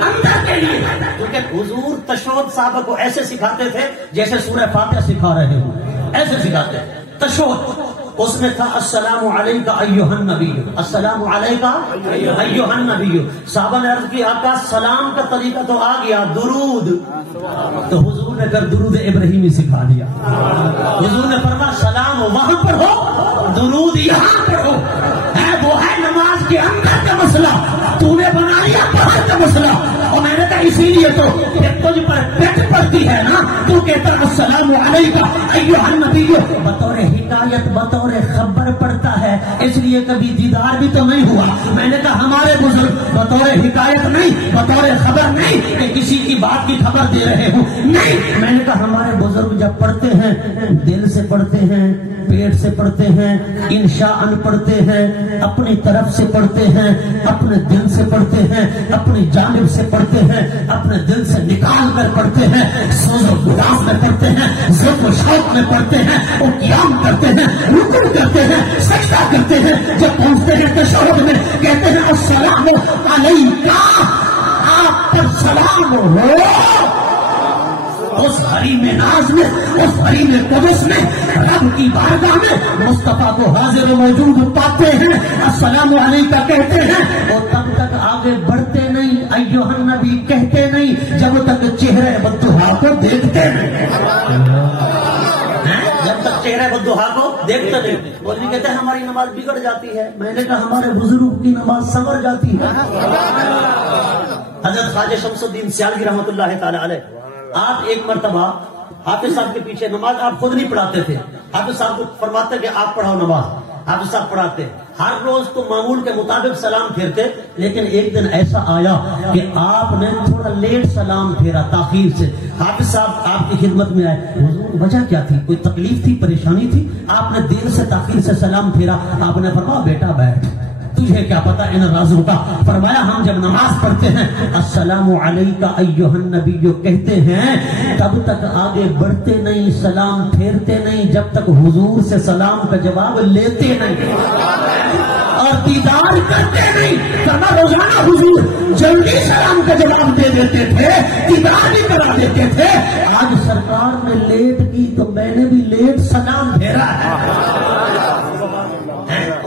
اندر کے لیے۔ کیونکہ حضور تشہد صاحب کو ایسے سکھاتے تھے جیسے سورہ فاتحہ سکھا رہے ہوں، ایسے سکھاتے ہیں تشہد۔ اس میں تھا السلام علیک ایھا النبی، السلام علیک ایھا النبی۔ صحابہ نے عرض کی آقا سلام کا طریقہ تو آ گیا، درود، تو حضور نے پھر درود ابراہیمی سکھا دیا۔ حضور نے فرمایا سلام وہاں پر ہو، درود یہاں پر ہو۔ وہ ہے نماز کے اندر کا مسئلہ، تو نے بنا لیا باہر کا مسئلہ۔ اور میں نے کہا اسی لیے تو تجھ پر پیٹ پڑتی ہے نا، تو کہتا السلام علیکم ایھا النبی، بطور حکایت بطور خبر پڑتا ہے، اس لیے کبھی دیدار بھی تو نہیں ہوا۔ میں نے کہا ہمارے بزرگ بطور حکایت نہیں، بطور خبر نہیں کہ کسی کی بات کی خبر دے رہے ہوں، نہیں۔ میں نے کہا ہمارے بزرگ جب پڑھتے ہیں دل سے پڑھتے ہیں، پیٹ سے پڑھتے ہیں، انشاء پڑھتے ہیں، اپنی طرف سے پڑھتے ہیں، اپنے دل سے پڑھتے ہیں، اپنی جانب سے پڑھتے ہیں، اپنے دل سے نکال کر پڑھتے ہیں، سوز و گداز میں پڑھتے ہیں، ذوق و شوق میں پڑھتے ہیں، اور قیام کرتے ہیں، رکوع کرتے ہیں، سجدہ کرتے ہیں۔ جب پہنچتے ہیں تشہد میں کہتے ہیں السلام علیک، آپ پر سلام ہو۔ اس حریم ناز میں، اس حریم قدس میں، رب کی بارگاہ میں مصطفیٰ کو حاضر و موجود پاتے ہیں، السلام علیکہ کہتے ہیں۔ وہ تب تک آگے بڑھتے نہیں، ایھا النبی کہتے نہیں جب تک چہرے بددعا کو دیکھتے نہیں، جب تک چہرے بددعا کو دیکھتے نہیں۔ وہ بھی کہتے ہیں ہماری نماز بگڑ جاتی ہے۔ میں نے کہا ہمارے بزرگوں کی نماز سنور جاتی ہے۔ حضرت خواجہ شمس الدین سیالوی رحمۃ اللہ تعالی علیہ، آپ ایک مرتبہ حافظ صاحب کے پیچھے نماز آپ خود نہیں پڑھاتے تھے، حافظ صاحب کو فرماتے کہ آپ پڑھاؤ نماز، حافظ صاحب پڑھاتے۔ ہر روز تو معمول کے مطابق سلام پھیرتے، لیکن ایک دن ایسا آیا کہ آپ نے تھوڑا لیٹ سلام پھیرا، تاخیر سے۔ حافظ صاحب آپ کی خدمت میں آئے، حضور وجہ کیا تھی؟ کوئی تکلیف تھی، پریشانی تھی؟ آپ نے دیر سے تاخیر سے سلام پھیرا۔ آپ نے فرمایا بیٹا بیٹھ، تجھے کیا پتا ان رازوں کا؟ فرمایا ہم جب نماز پڑھتے ہیں السلام علیکہ ایھا النبی کہتے ہیں، تب تک آگے بڑھتے نہیں، سلام پھیرتے نہیں جب تک حضور سے سلام کا جواب لیتے نہیں اور دیدار کرتے نہیں۔ ورنہ روزانہ حضور جلدی سلام کا جواب دے دیتے تھے، دیدار بھی کرا دیتے تھے۔ آج سرکار نے لیٹ کی تو میں نے بھی لیٹ سلام پھیرا ہے۔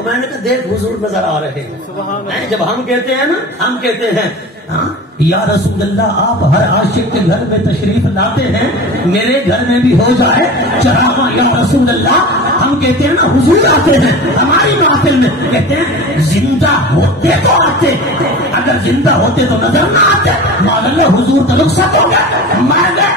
میں نے کہا دیکھ حضور نظر آ رہے ہیں، جب ہم کہتے ہیں نا، ہم کہتے ہیں یا رسول اللہ آپ ہر عاشق کے گھر میں تشریف لاتے ہیں، میرے گھر میں بھی ہو جائے چراغاں یا رسول اللہ۔ ہم کہتے ہیں نا حضور آتے ہیں ہماری محفل میں، کہتے ہیں زندہ ہوتے تو آتے، اگر زندہ ہوتے تو نظر نہ آتے۔ معاذ اللہ حضور تو رخصت ہو گئے، مر گئے،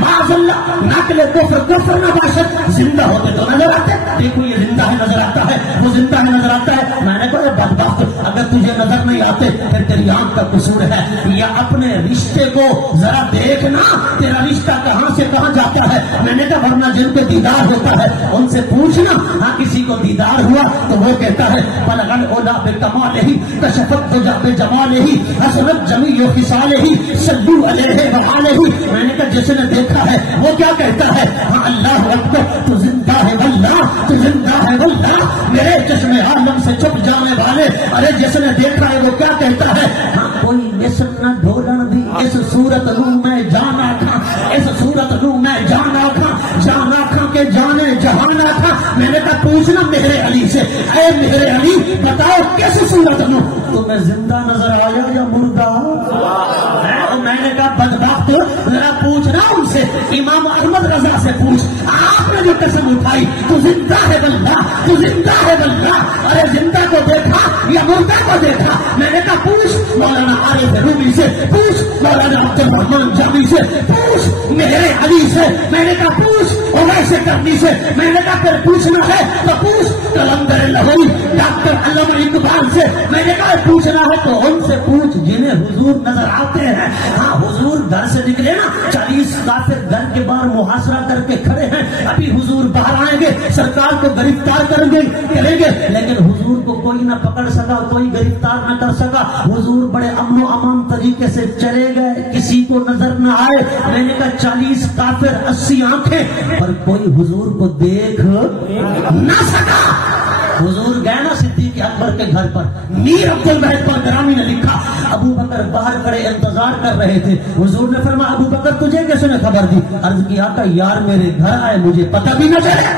معاذ اللہ نقل کفر نہ باشد، زندہ ہوتے تو نظر آتے۔ دیکھو یہ زندہ ہے نظر آتا ہے، وہ زندہ ہے نظر آتا ہے۔ میں نے کہا بدبخت، اگر تجھے نظر نہیں آتے پھر تیری آنکھ کا قصور ہے، یا اپنے رشتے کو ذرا دیکھنا، تیرا رشتہ کہاں سے کہاں جاتا ہے۔ میں نے کہا ورنہ جن کو دیدار ہوتا ہے ان سے پوچھنا. ہاں کسی کو دیدار ہوا تو وہ کہتا ہے بلغ العلا بکمالہ کشفت الدجی بجمالہ حسنت جمیع خصالہ صلوا علیہ وآلہ. میں نے کہا جس نے دیکھا ہے وہ کیا کہتا ہے؟ ہاں اللہ اکبر، تو زندہ ہے واللہ، تو زندہ ہے واللہ. میرے چشم عالم سے چھپ جانے والے، ارے جس نے دیکھا ہے وہ کیا کہتا ہے؟ ہاں کوئی مثل نہ ڈھولن دی اس صورت نو میں جانا تھا، اس صورت نو میں جانا تھا، جانا تھا کہ جانے جہانا تھا. میں نے کہا پوچھنا میرے علی سے، اے میرے علی بتاؤ کس صورت نو تمہیں زندہ نظر آیا یا مردہ؟ میں نے کہا بدبخت ذرا پوچھنا ان سے، امام احمد رضا سے پوچھ، آپ نے جو قسم اٹھائی تو زندہ ہے واللہ، تو زندہ ہے واللہ. ارے زندہ کو دیکھا یا مردہ کو دیکھا؟ میں نے کہا پوچھ مولانا عارف رومی سے، پوچھ مولانا عبد الرحمان جامی سے، پوچھ میرے علی سے. میں نے کہا پوچھ اویس کرنی سے. میں نے کہا پھر پوچھنا ہے تو پوچھ قلندر لاہوری ڈاکٹر علامہ اقبال سے. میں نے کہا پوچھنا ہے تو ان سے پوچھ جنہیں حضور نظر آتے ہیں. ہاں حضور گھر سے نکلے نا، 40 کافر گھر کے باہر محاصرہ کر کے کھڑے ہیں. ابھی حضور باہر آئیں گے، سرکار کو گرفتار کریں گے، لیکن حضور کو کوئی نہ پکڑ سکا، کوئی گرفتار نہ کر سکا. حضور بڑے امن و امان طریقے سے چلے گئے، کسی کو نظر نہ آئے. میں نے کہا 40 کافر 80 آنکھیں، پر کوئی حضور کو دیکھ نہ سکا. حضور گئے نا صدیق اکبر کے گھر پر، میر عبد الوحید پرگرامی نے لکھا ابو بکر باہر کھڑے انتظار کر رہے تھے. حضور نے فرمایا ابو بکر تجھے کس نے خبر دی؟ عرض کیا آقا یار میرے گھر آئے مجھے پتہ بھی نہ چلے.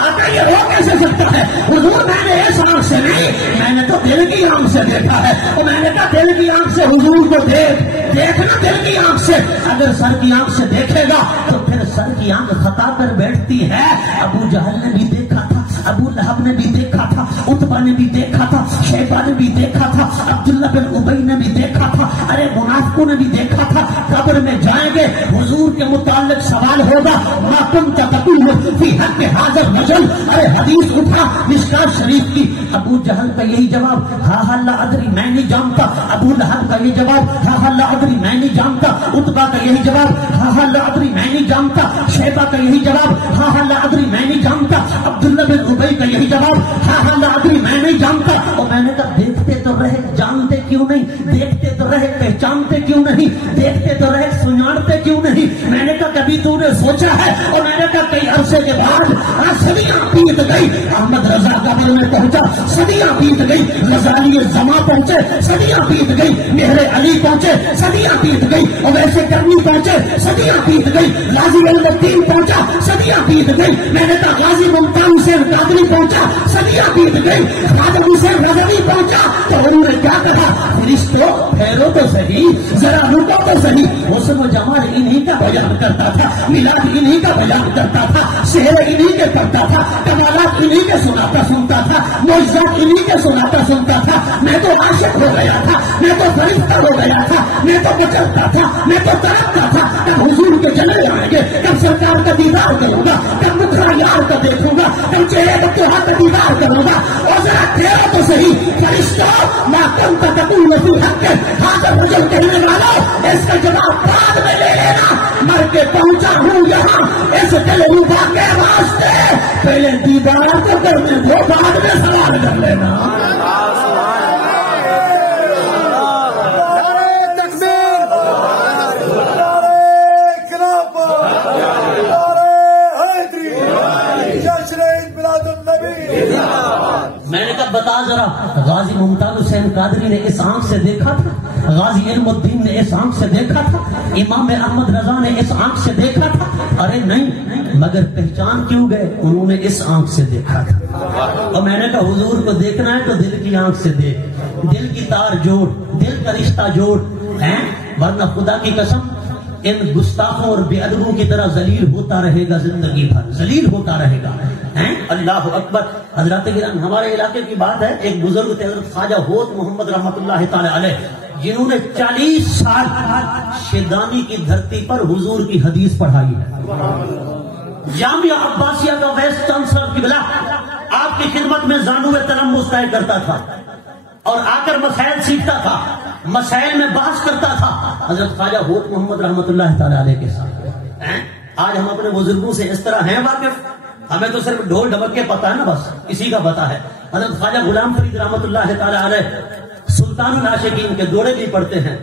آقا یہ ہو کیسے سکتا ہے؟ حضور میں نے اس آنکھ سے نہیں، میں نے تو دل کی آنکھ سے دیکھا ہے. اور میں نے کہا دل کی آنکھ سے حضور کو دیکھنا دل کی آنکھ سے. اگر سر کی آنکھ سے دیکھے گا تو پھر سر کی آنکھ خطا کر بیٹھتی ہے. ابو جہل نے بھی دیکھا تھا، ابو لہب نے بھی دیکھا تھا، عتبہ نے بھی دیکھا تھا، شیبہ نے بھی دیکھا تھا، عبداللہ بن ابی نے بھی دیکھا تھا. ارے منافقوں نے بھی دیکھا تھا. قبر میں جائیں گے حضور کے متعلق سوال ہوگا ما کنت تقول فی حق حاضر رجل. ارے حدیث اٹھا مشکات شریف کی. ابو جہل کا یہی جواب ہاں ہاں لا ادری میں نہیں جانتا. ابو لہب کا یہ جواب ہاں ہاں لا ادری میں نہیں جانتا. عتبہ کا یہی جواب ہاں ہاں لا ادری میں نہیں جانتا. شیبہ کا یہی جواب ہاں ہاں لا ادری میں نہیں جانتا. عبداللہ بن ابی کا یہی جواب ہاں ہاں لا ادری میں نہیں جانتا. اور میں نے کہا دیکھتے تو رہے جانتے کیوں نہیں؟ دیکھتے تو رہے پہچانتے کیوں نہیں؟ دیکھتے تو رہے سناڑتے کیوں نہیں؟ میں نے کہا کبھی تو نے سوچا ہے؟ اور میں نے کہا کئی عرصے کے بعد صدیاں بیت گئی، احمد رضا قبر میں پہنچا، صدیاں بیت گئی، غزالی زماں پہنچے، صدیاں بیت گئی، مہر علی پہنچے، صدیاں بیت گئی، اور ویسے کرنی پہنچے، صدیاں بیت گئی، غازی الدین پہنچا، صدیاں بیت گئی. میں نے کہا غازی ممتاز حسین قادری پہنچا، صدیاں بیت گئی، خادم حسین رضوی پہنچا. تو انہوں نے کیا کہا؟ فرشتوں پھیرو تو صحیح، ذرا رکو تو صحیح. حسن و جمال انہی کا بیان کرتا تھا، میلاد انہی کا بیان کرتا تھا، شعر انہی کے پڑھتا تھا، کمالات انہی کے سنتا تھا، معجزات انہی کے سنتا تھا. میں تو عاشق ہو گیا تھا، میں تو فرشتہ ہو گیا تھا، میں تو مچلتا تھا، میں تو تڑپتا تھا. کب حضور کے جلوے آئیں گے، کب سرکار کا دیدار کروں گا، کب مکھڑا یار کا دیکھوں گا، کب چہرے بتوہا کا دیدار کروں گا. اور ذرا ٹھہرو تو صحیح فرشتوں ما کنت تقول فی حق حاضر رجل کہنے والا، اس کا جواب بعد میں لے لینا. مر کے پہنچا ہوں یہاں اس دل ربا کے واسطے، پہلے دیدار تو کرنے دو بعد میں سوال کر لینا. میں نے کہا بتا ذرا غازی ممتاز حسین قادری نے اس آنکھ سے دیکھا تھا، غازی علم الدین نے اس آنکھ سے دیکھا تھا، امام احمد رضا نے اس آنکھ سے دیکھا تھا. ارے نہیں، مگر پہچان کیوں گئے؟ انہوں نے اس آنکھ سے دیکھا تھا. اور میں نے کہا حضور کو دیکھنا ہے تو دل کی آنکھ سے دیکھ، دل کی تار جوڑ، دل کا رشتہ جوڑ ہیں، ورنہ خدا کی قسم ان گستاخوں اور بے ادبوں کی طرح ذلیل ہوتا رہے گا، زندگی بھر ذلیل ہوتا رہے گا. اللہ اکبر. حضرات گرامی ہمارے علاقے کی بات ہے، ایک بزرگ تھے حضرت خواجہ ہوت محمد رحمۃ اللہ تعالی علیہ، جنہوں نے 40 سال شیدانی کی دھرتی پر حضور کی حدیث پڑھائی ہے. جامعہ عباسیہ کا ویس چانسلر قبلہ آپ کی خدمت میں زانو تلمس طے کرتا تھا اور آ کر مسائل سیکھتا تھا، مسائل میں بحث کرتا تھا حضرت خواجہ ہوت محمد رحمۃ اللہ تعالی علیہ کے ساتھ. آج ہم اپنے بزرگوں سے اس طرح ہیں واقف، ہمیں تو صرف ڈھول ڈھمک کے پتا ہے نا، بس اسی کا پتا ہے. حضرت خواجہ غلام فرید رحمت اللہ تعالی علیہ سلطان العاشقین کے دوڑے بھی پڑھتے ہیں.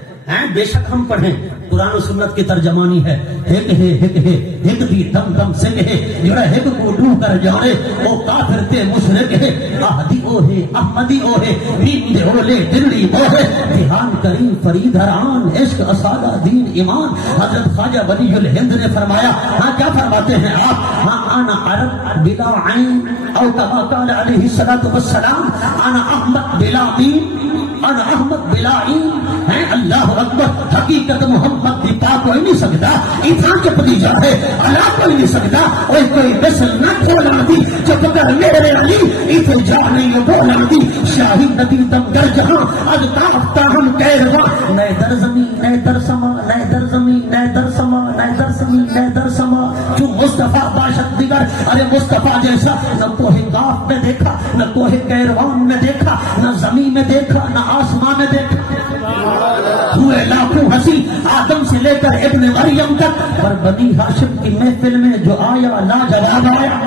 بے شک ہم پڑھیں، قرآن و سنت کی ترجمانی ہے. ایک دی دم دم سنگ ہے جڑا ایک کو ڈو کر جانے او کافر تے مشرک ہے. احدی او ہے احمدی او ہے نیم دے اولے دلی او ہے. دھیان کریم فرید حران عشق اسادہ دین ایمان. حضرت خواجہ ولی الہند نے فرمایا، ہاں کیا فرماتے ہیں آپ؟ ہاں انا عرب بلا عین او کما قال علیہ الصلوۃ والسلام انا احمد بلا میم انا احمد بلا عین. ہے اللہ اکبر. حقیقت محمد دی پاک کوئی نہیں سکتا، انسان کے پتیجا ہے اللہ کوئی نہیں سکتا. اور کوئی بسل نہ کھولا دی جو بگر میرے علی اتو جا نہیں بولا دی. شاہی ندی دم در جہاں از تافتہ ہم کہروا نئے در زمین نئے در سما نئے در زمین نئے در سما نئے در زمین نئے در سما. جو مصطفیٰ باشد دیگر ارے مصطفیٰ جیسا نہ کوہ گاف میں دیکھا نہ کوہ کیروان میں دیکھا نہ زمین میں دیکھا نہ آسمان میں دیکھا. ہوئے لاکھوں ہنسی آدم سے لے کر ابن مریم تک، پر بنی ہاشم کی محفل میں جو آیا لاجواب آیا.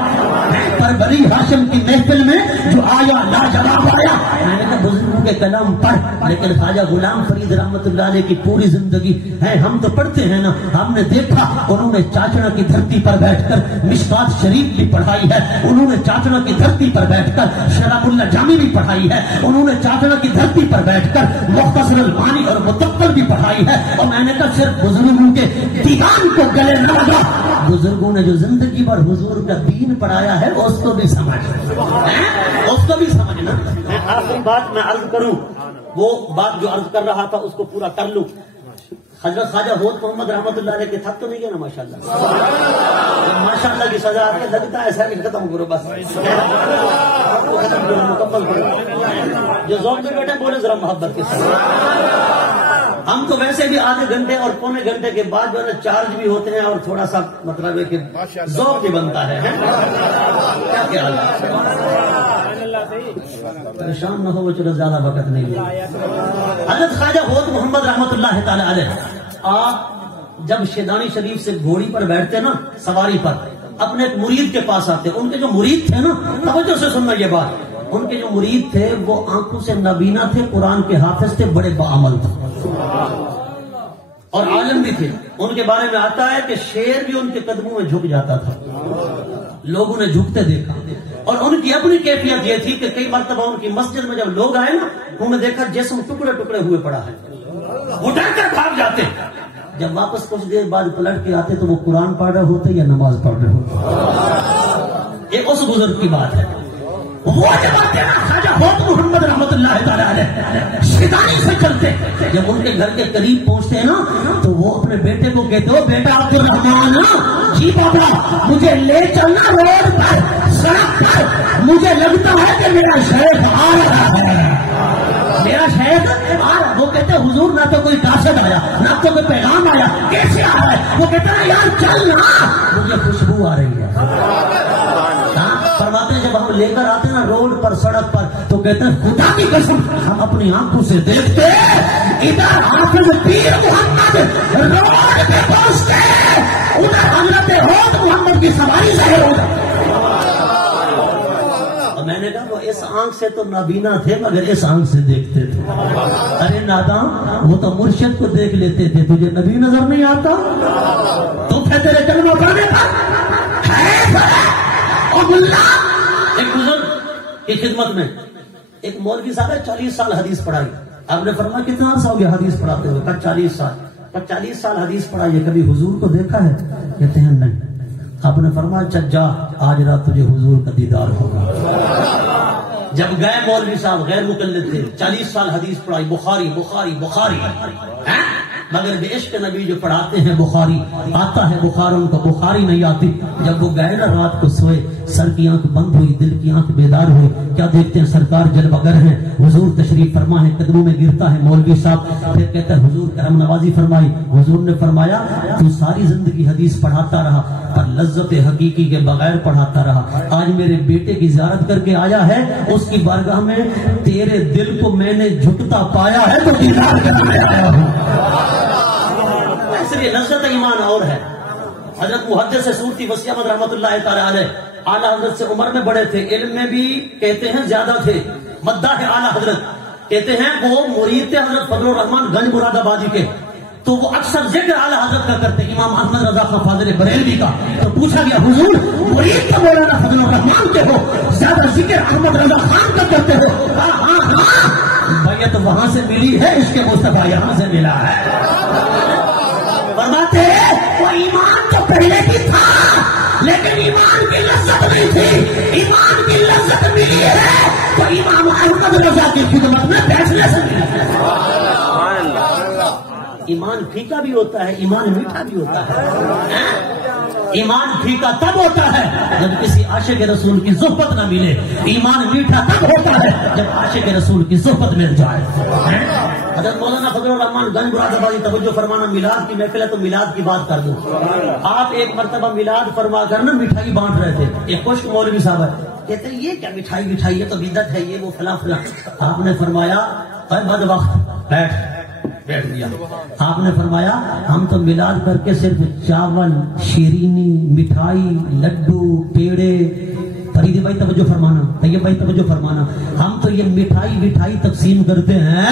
پر بنی ہاشم کی محفل میں جو آیا لاجواب آیا. میں نے کہا بزرگوں کے کلام پڑھ، لیکن خواجہ غلام فرید رحمت اللہ علیہ کی پوری زندگی ہے ہم تو پڑھتے ہیں نا. ہم نے دیکھا انہوں نے چاچڑا کی دھرتی پر بیٹھ کر مشکات شریف بھی پڑھائی ہے. انہوں نے چاچڑا کی دھرتی پر بیٹھ کر شراب اللہ جامی بھی پڑھائی ہے. انہوں نے چاچڑا کی دھرتی پر بیٹھ کر مختصر المانی اور متقل بھی پڑھائی ہے. اور میں نے کہا صرف بزرگوں کے دیوان کو گلے نہ لگا، بزرگوں نے جو زندگی بھر حضور کا دین پڑھایا ہے اس کو بھی سمجھ، اس کو بھی سمجھنا. آخری بات میں عرض کروں، وہ بات جو عرض کر رہا تھا اس کو پورا کر لوں. حضرت خواجہ حوت محمد رحمت اللہ علیہ کے تھک تو نہیں گیا نا ماشاءاللہ. ماشاءاللہ کی سزا آ کے لگتا ہے ایسا کہ ختم کرو بس، ختم کرو مکمل کرو. جو ذوق میں بیٹھے بولے ذرا محبت کے ساتھ. ہم تو ویسے بھی آدھے گھنٹے اور پونے گھنٹے کے بعد جو ہے نا چارج بھی ہوتے ہیں اور تھوڑا سا مطلب ہے کہ ذوق بھی بنتا ہے. کیا خیال ہے؟ پریشان نہ ہو، وہ چلو زیادہ وقت نہیں ہے. حضرت خواجہ حوت محمد رحمت اللہ تعالی علیہ آپ جب شیدانی شریف سے گھوڑی پر بیٹھتے نا سواری پر، اپنے ایک مرید کے پاس آتے. ان کے جو مرید تھے نا، توجہ سے سننا یہ بات، ان کے جو مرید تھے وہ آنکھوں سے نابینا تھے، قرآن کے حافظ تھے، بڑے باعمل تھے اور عالم بھی تھے. ان کے بارے میں آتا ہے کہ شیر بھی ان کے قدموں میں جھک جاتا تھا. لوگوں نے جھکتے دیکھا. اور ان کی اپنی کیفیت یہ تھی کہ کئی مرتبہ ان کی مسجد میں جب لوگ آئے نا، انہوں نے دیکھا جسم ٹکڑے ٹکڑے ہوئے پڑا ہے، وہ ڈر کر بھاگ جاتے. جب واپس کچھ دیر بعد پلٹ کے آتے تو وہ قرآن پڑھ رہے ہوتے یا نماز پڑھ رہے ہوتے. یہ اس بزرگ کی بات ہے. وہ جب آتے نا خواجہ حوت محمد رحمت اللہ تعالی علیہ شیطانی سے چلتے، جب ان کے گھر کے قریب پہنچتے ہیں نا تو وہ اپنے بیٹے کو کہتے ہو بیٹا عبد الرحمان، جی بابا مجھے لے چلنا روڈ پر سڑک پر، مجھے لگتا ہے کہ میرا شیخ آ رہا ہے، میرا شیخ آ رہا. وہ کہتے ہیں حضور نہ تو کوئی قاصد آیا نہ تو کوئی پیغام آیا، کیسے آ رہا ہے؟ وہ کہتے ہیں یار چل نا، مجھے خوشبو آ رہی ہے. فرماتے ہیں جب ہم لے کر آتے نا روڈ پر سڑک پر تو کہتے ہیں خدا کی قسم ہم اپنی آنکھوں سے دیکھتے ادھر حافظ پیر محمد روڈ پہ پہنچتے، ادھر حضرت حوت محمد کی سواری سے اور میں نے کہا وہ اس آنکھ سے تو نابینا تھے مگر اس آنکھ سے دیکھتے تھے. ارے نادان، وہ تو مرشد کو دیکھ لیتے تھے، تجھے نبی نظر نہیں آتا؟ تو پھر تیرے کلمہ پڑھنے پر ہے. اور ایک بزرگ کی خدمت میں ایک مولوی صاحب ہے 40 سال حدیث پڑھائی. آپ نے فرمایا کتنا عرصہ ہو گیا حدیث پڑھاتے ہوئے؟ 40 سال. 40 سال حدیث پڑھائی ہے، کبھی حضور کو دیکھا ہے؟ کہتے ہیں نہیں. آپ نے فرمایا چل جا آج رات تجھے حضور کا دیدار ہوگا. جب گئے مولوی صاحب غیر مقلد تھے، 40 سال حدیث پڑھائی، بخاری بخاری بخاری، مگر بے عشق نبی جو پڑھاتے ہیں بخاری آتا ہے، بخار ان کو بخاری نہیں آتی. جب وہ گئے نا رات کو سوئے، سر کی آنکھ بند ہوئی، دل کی آنکھ بیدار ہوئی. کیا دیکھتے ہیں سرکار جلوگر ہیں، حضور تشریف فرما ہے، قدموں میں گرتا ہے مولوی صاحب. پھر کہتا ہے حضور کرم نوازی فرمائی. حضور نے فرمایا تو ساری زندگی حدیث پڑھاتا رہا اور لذت حقیقی کے بغیر پڑھاتا رہا. آج میرے بیٹے کی زیارت کر کے آیا ہے، اس کی بارگاہ میں تیرے دل کو میں نے جھکتا پایا ہے تو دیدار کرنے آیا ہوں. اس لیے لذت ایمان اور ہے. حضرت محدث صورتی وسیع احمد رحمۃ اللہ تعالی علیہ اعلیٰ حضرت سے عمر میں بڑے تھے، علم میں بھی کہتے ہیں زیادہ تھے، مداح اعلیٰ حضرت کہتے ہیں وہ مرید تھے حضرت فضل الرحمان گنج مراد آبادی کے، تو وہ اکثر ذکر اعلیٰ حضرت کا کرتے، امام احمد رضا خان فاضل بریلوی کا۔ تو پوچھا گیا حضور مرید تو مولانا فضل الرحمان کے ہو، زیادہ ذکر احمد رضا خان کا کرتے ہو؟ ہاں بھائی تو وہاں سے ملی ہے، اس کے مصطفیٰ یہاں سے ملا ہے۔ فرماتے ہیں وہ ایمان تو پہلے بھی تھا لیکن ایمان کی لذت نہیں تھی، ایمان کی لذت ملی ہے تو امام احمد رضا کی خدمت میں بیٹھنے سے ملی ہے۔ ایمان پھیکا بھی ہوتا ہے، ایمان میٹھا بھی ہوتا ہے۔ ایمان پھیکا تب ہوتا ہے جب کسی عاشق رسول کی صحبت نہ ملے، ایمان میٹھا تب ہوتا ہے جب عاشق رسول کی صحبت مل جائے۔ حضرت مولانا فضل الرحمان گنج مراد آبادی توجہ فرمانا، میلاد کی محفل ہے تو میلاد کی بات کر دوں۔ آپ ایک مرتبہ میلاد فرما کر نا مٹھائی بانٹ رہے تھے، ایک خشک مولوی صاحب ہے، کہتے ہیں یہ کیا مٹھائی مٹھائی ہے تو بدعت ہے، یہ وہ فلاں فلاں۔ آپ نے فرمایا اے بد وقت بیٹھ گیا۔ آپ نے فرمایا ہم تو میلاد کر کے صرف چاول، شیرینی، مٹھائی، لڈو، پیڑے، فریدی بھائی توجہ فرمانا، طیب بھائی توجہ فرمانا، ہم تو یہ مٹھائی تقسیم کرتے ہیں،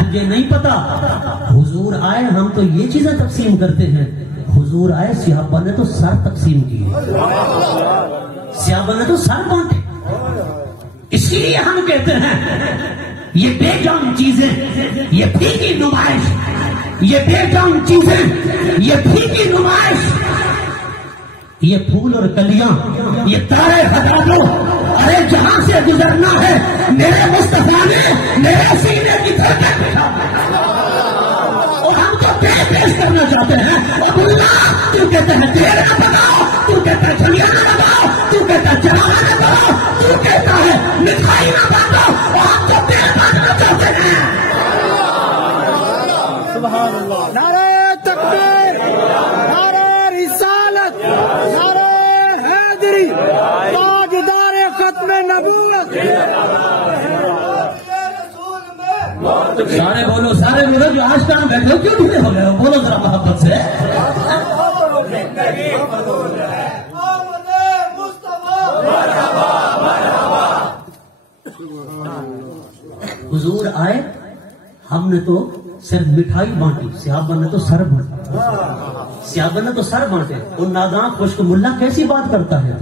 تجھے نہیں پتا حضور آئے ہم تو یہ چیزیں تقسیم کرتے ہیں۔ حضور آئے صحابہ نے تو سر تقسیم کیے، صحابہ نے تو سر بانٹے۔ اس لیے ہم کہتے ہیں یہ بے جان چیزیں، یہ پھیکی نمائش، یہ بے جان چیزیں، یہ پھیکی نمائش، یہ پھول اور کلیاں، یہ تارے ہٹا دو، ارے جہاں سے گزرنا ہے میرے مصطفیٰ نے میرے سینے کی دھڑکن بٹھا اور ہم تو پیش کرنا چاہتے ہیں۔ اب اللہ تو کہتے ہیں تیرے نہ بتاؤ، تو کہتا ہے چھڑیاں نہ بتاؤ، تو کہتا ہے چراغ نہ بتاؤ، تو کہتا ہے مٹھائی نہ بتاؤ، اور ہم تو پیش کرنا چاہتے ہیں۔ سبحان اللہ، نعرہ تکبیر، نعرہ رسالت، نعرہ حیدری، تاجدار ختم نبوت۔ سارے بولو، سارے بولو، جو آج کل بیٹھے ہو کیوں ڈھیلے ہو گئے ہو؟ بولو ذرا محبت سے۔ حضور آئے ہم نے تو صرف مٹھائی بانٹی، صحابہ نے تو سر بانٹے، صحابہ نے تو سر بانٹے۔ اور ناداں خشک ملا کیسی بات کرتا ہے؟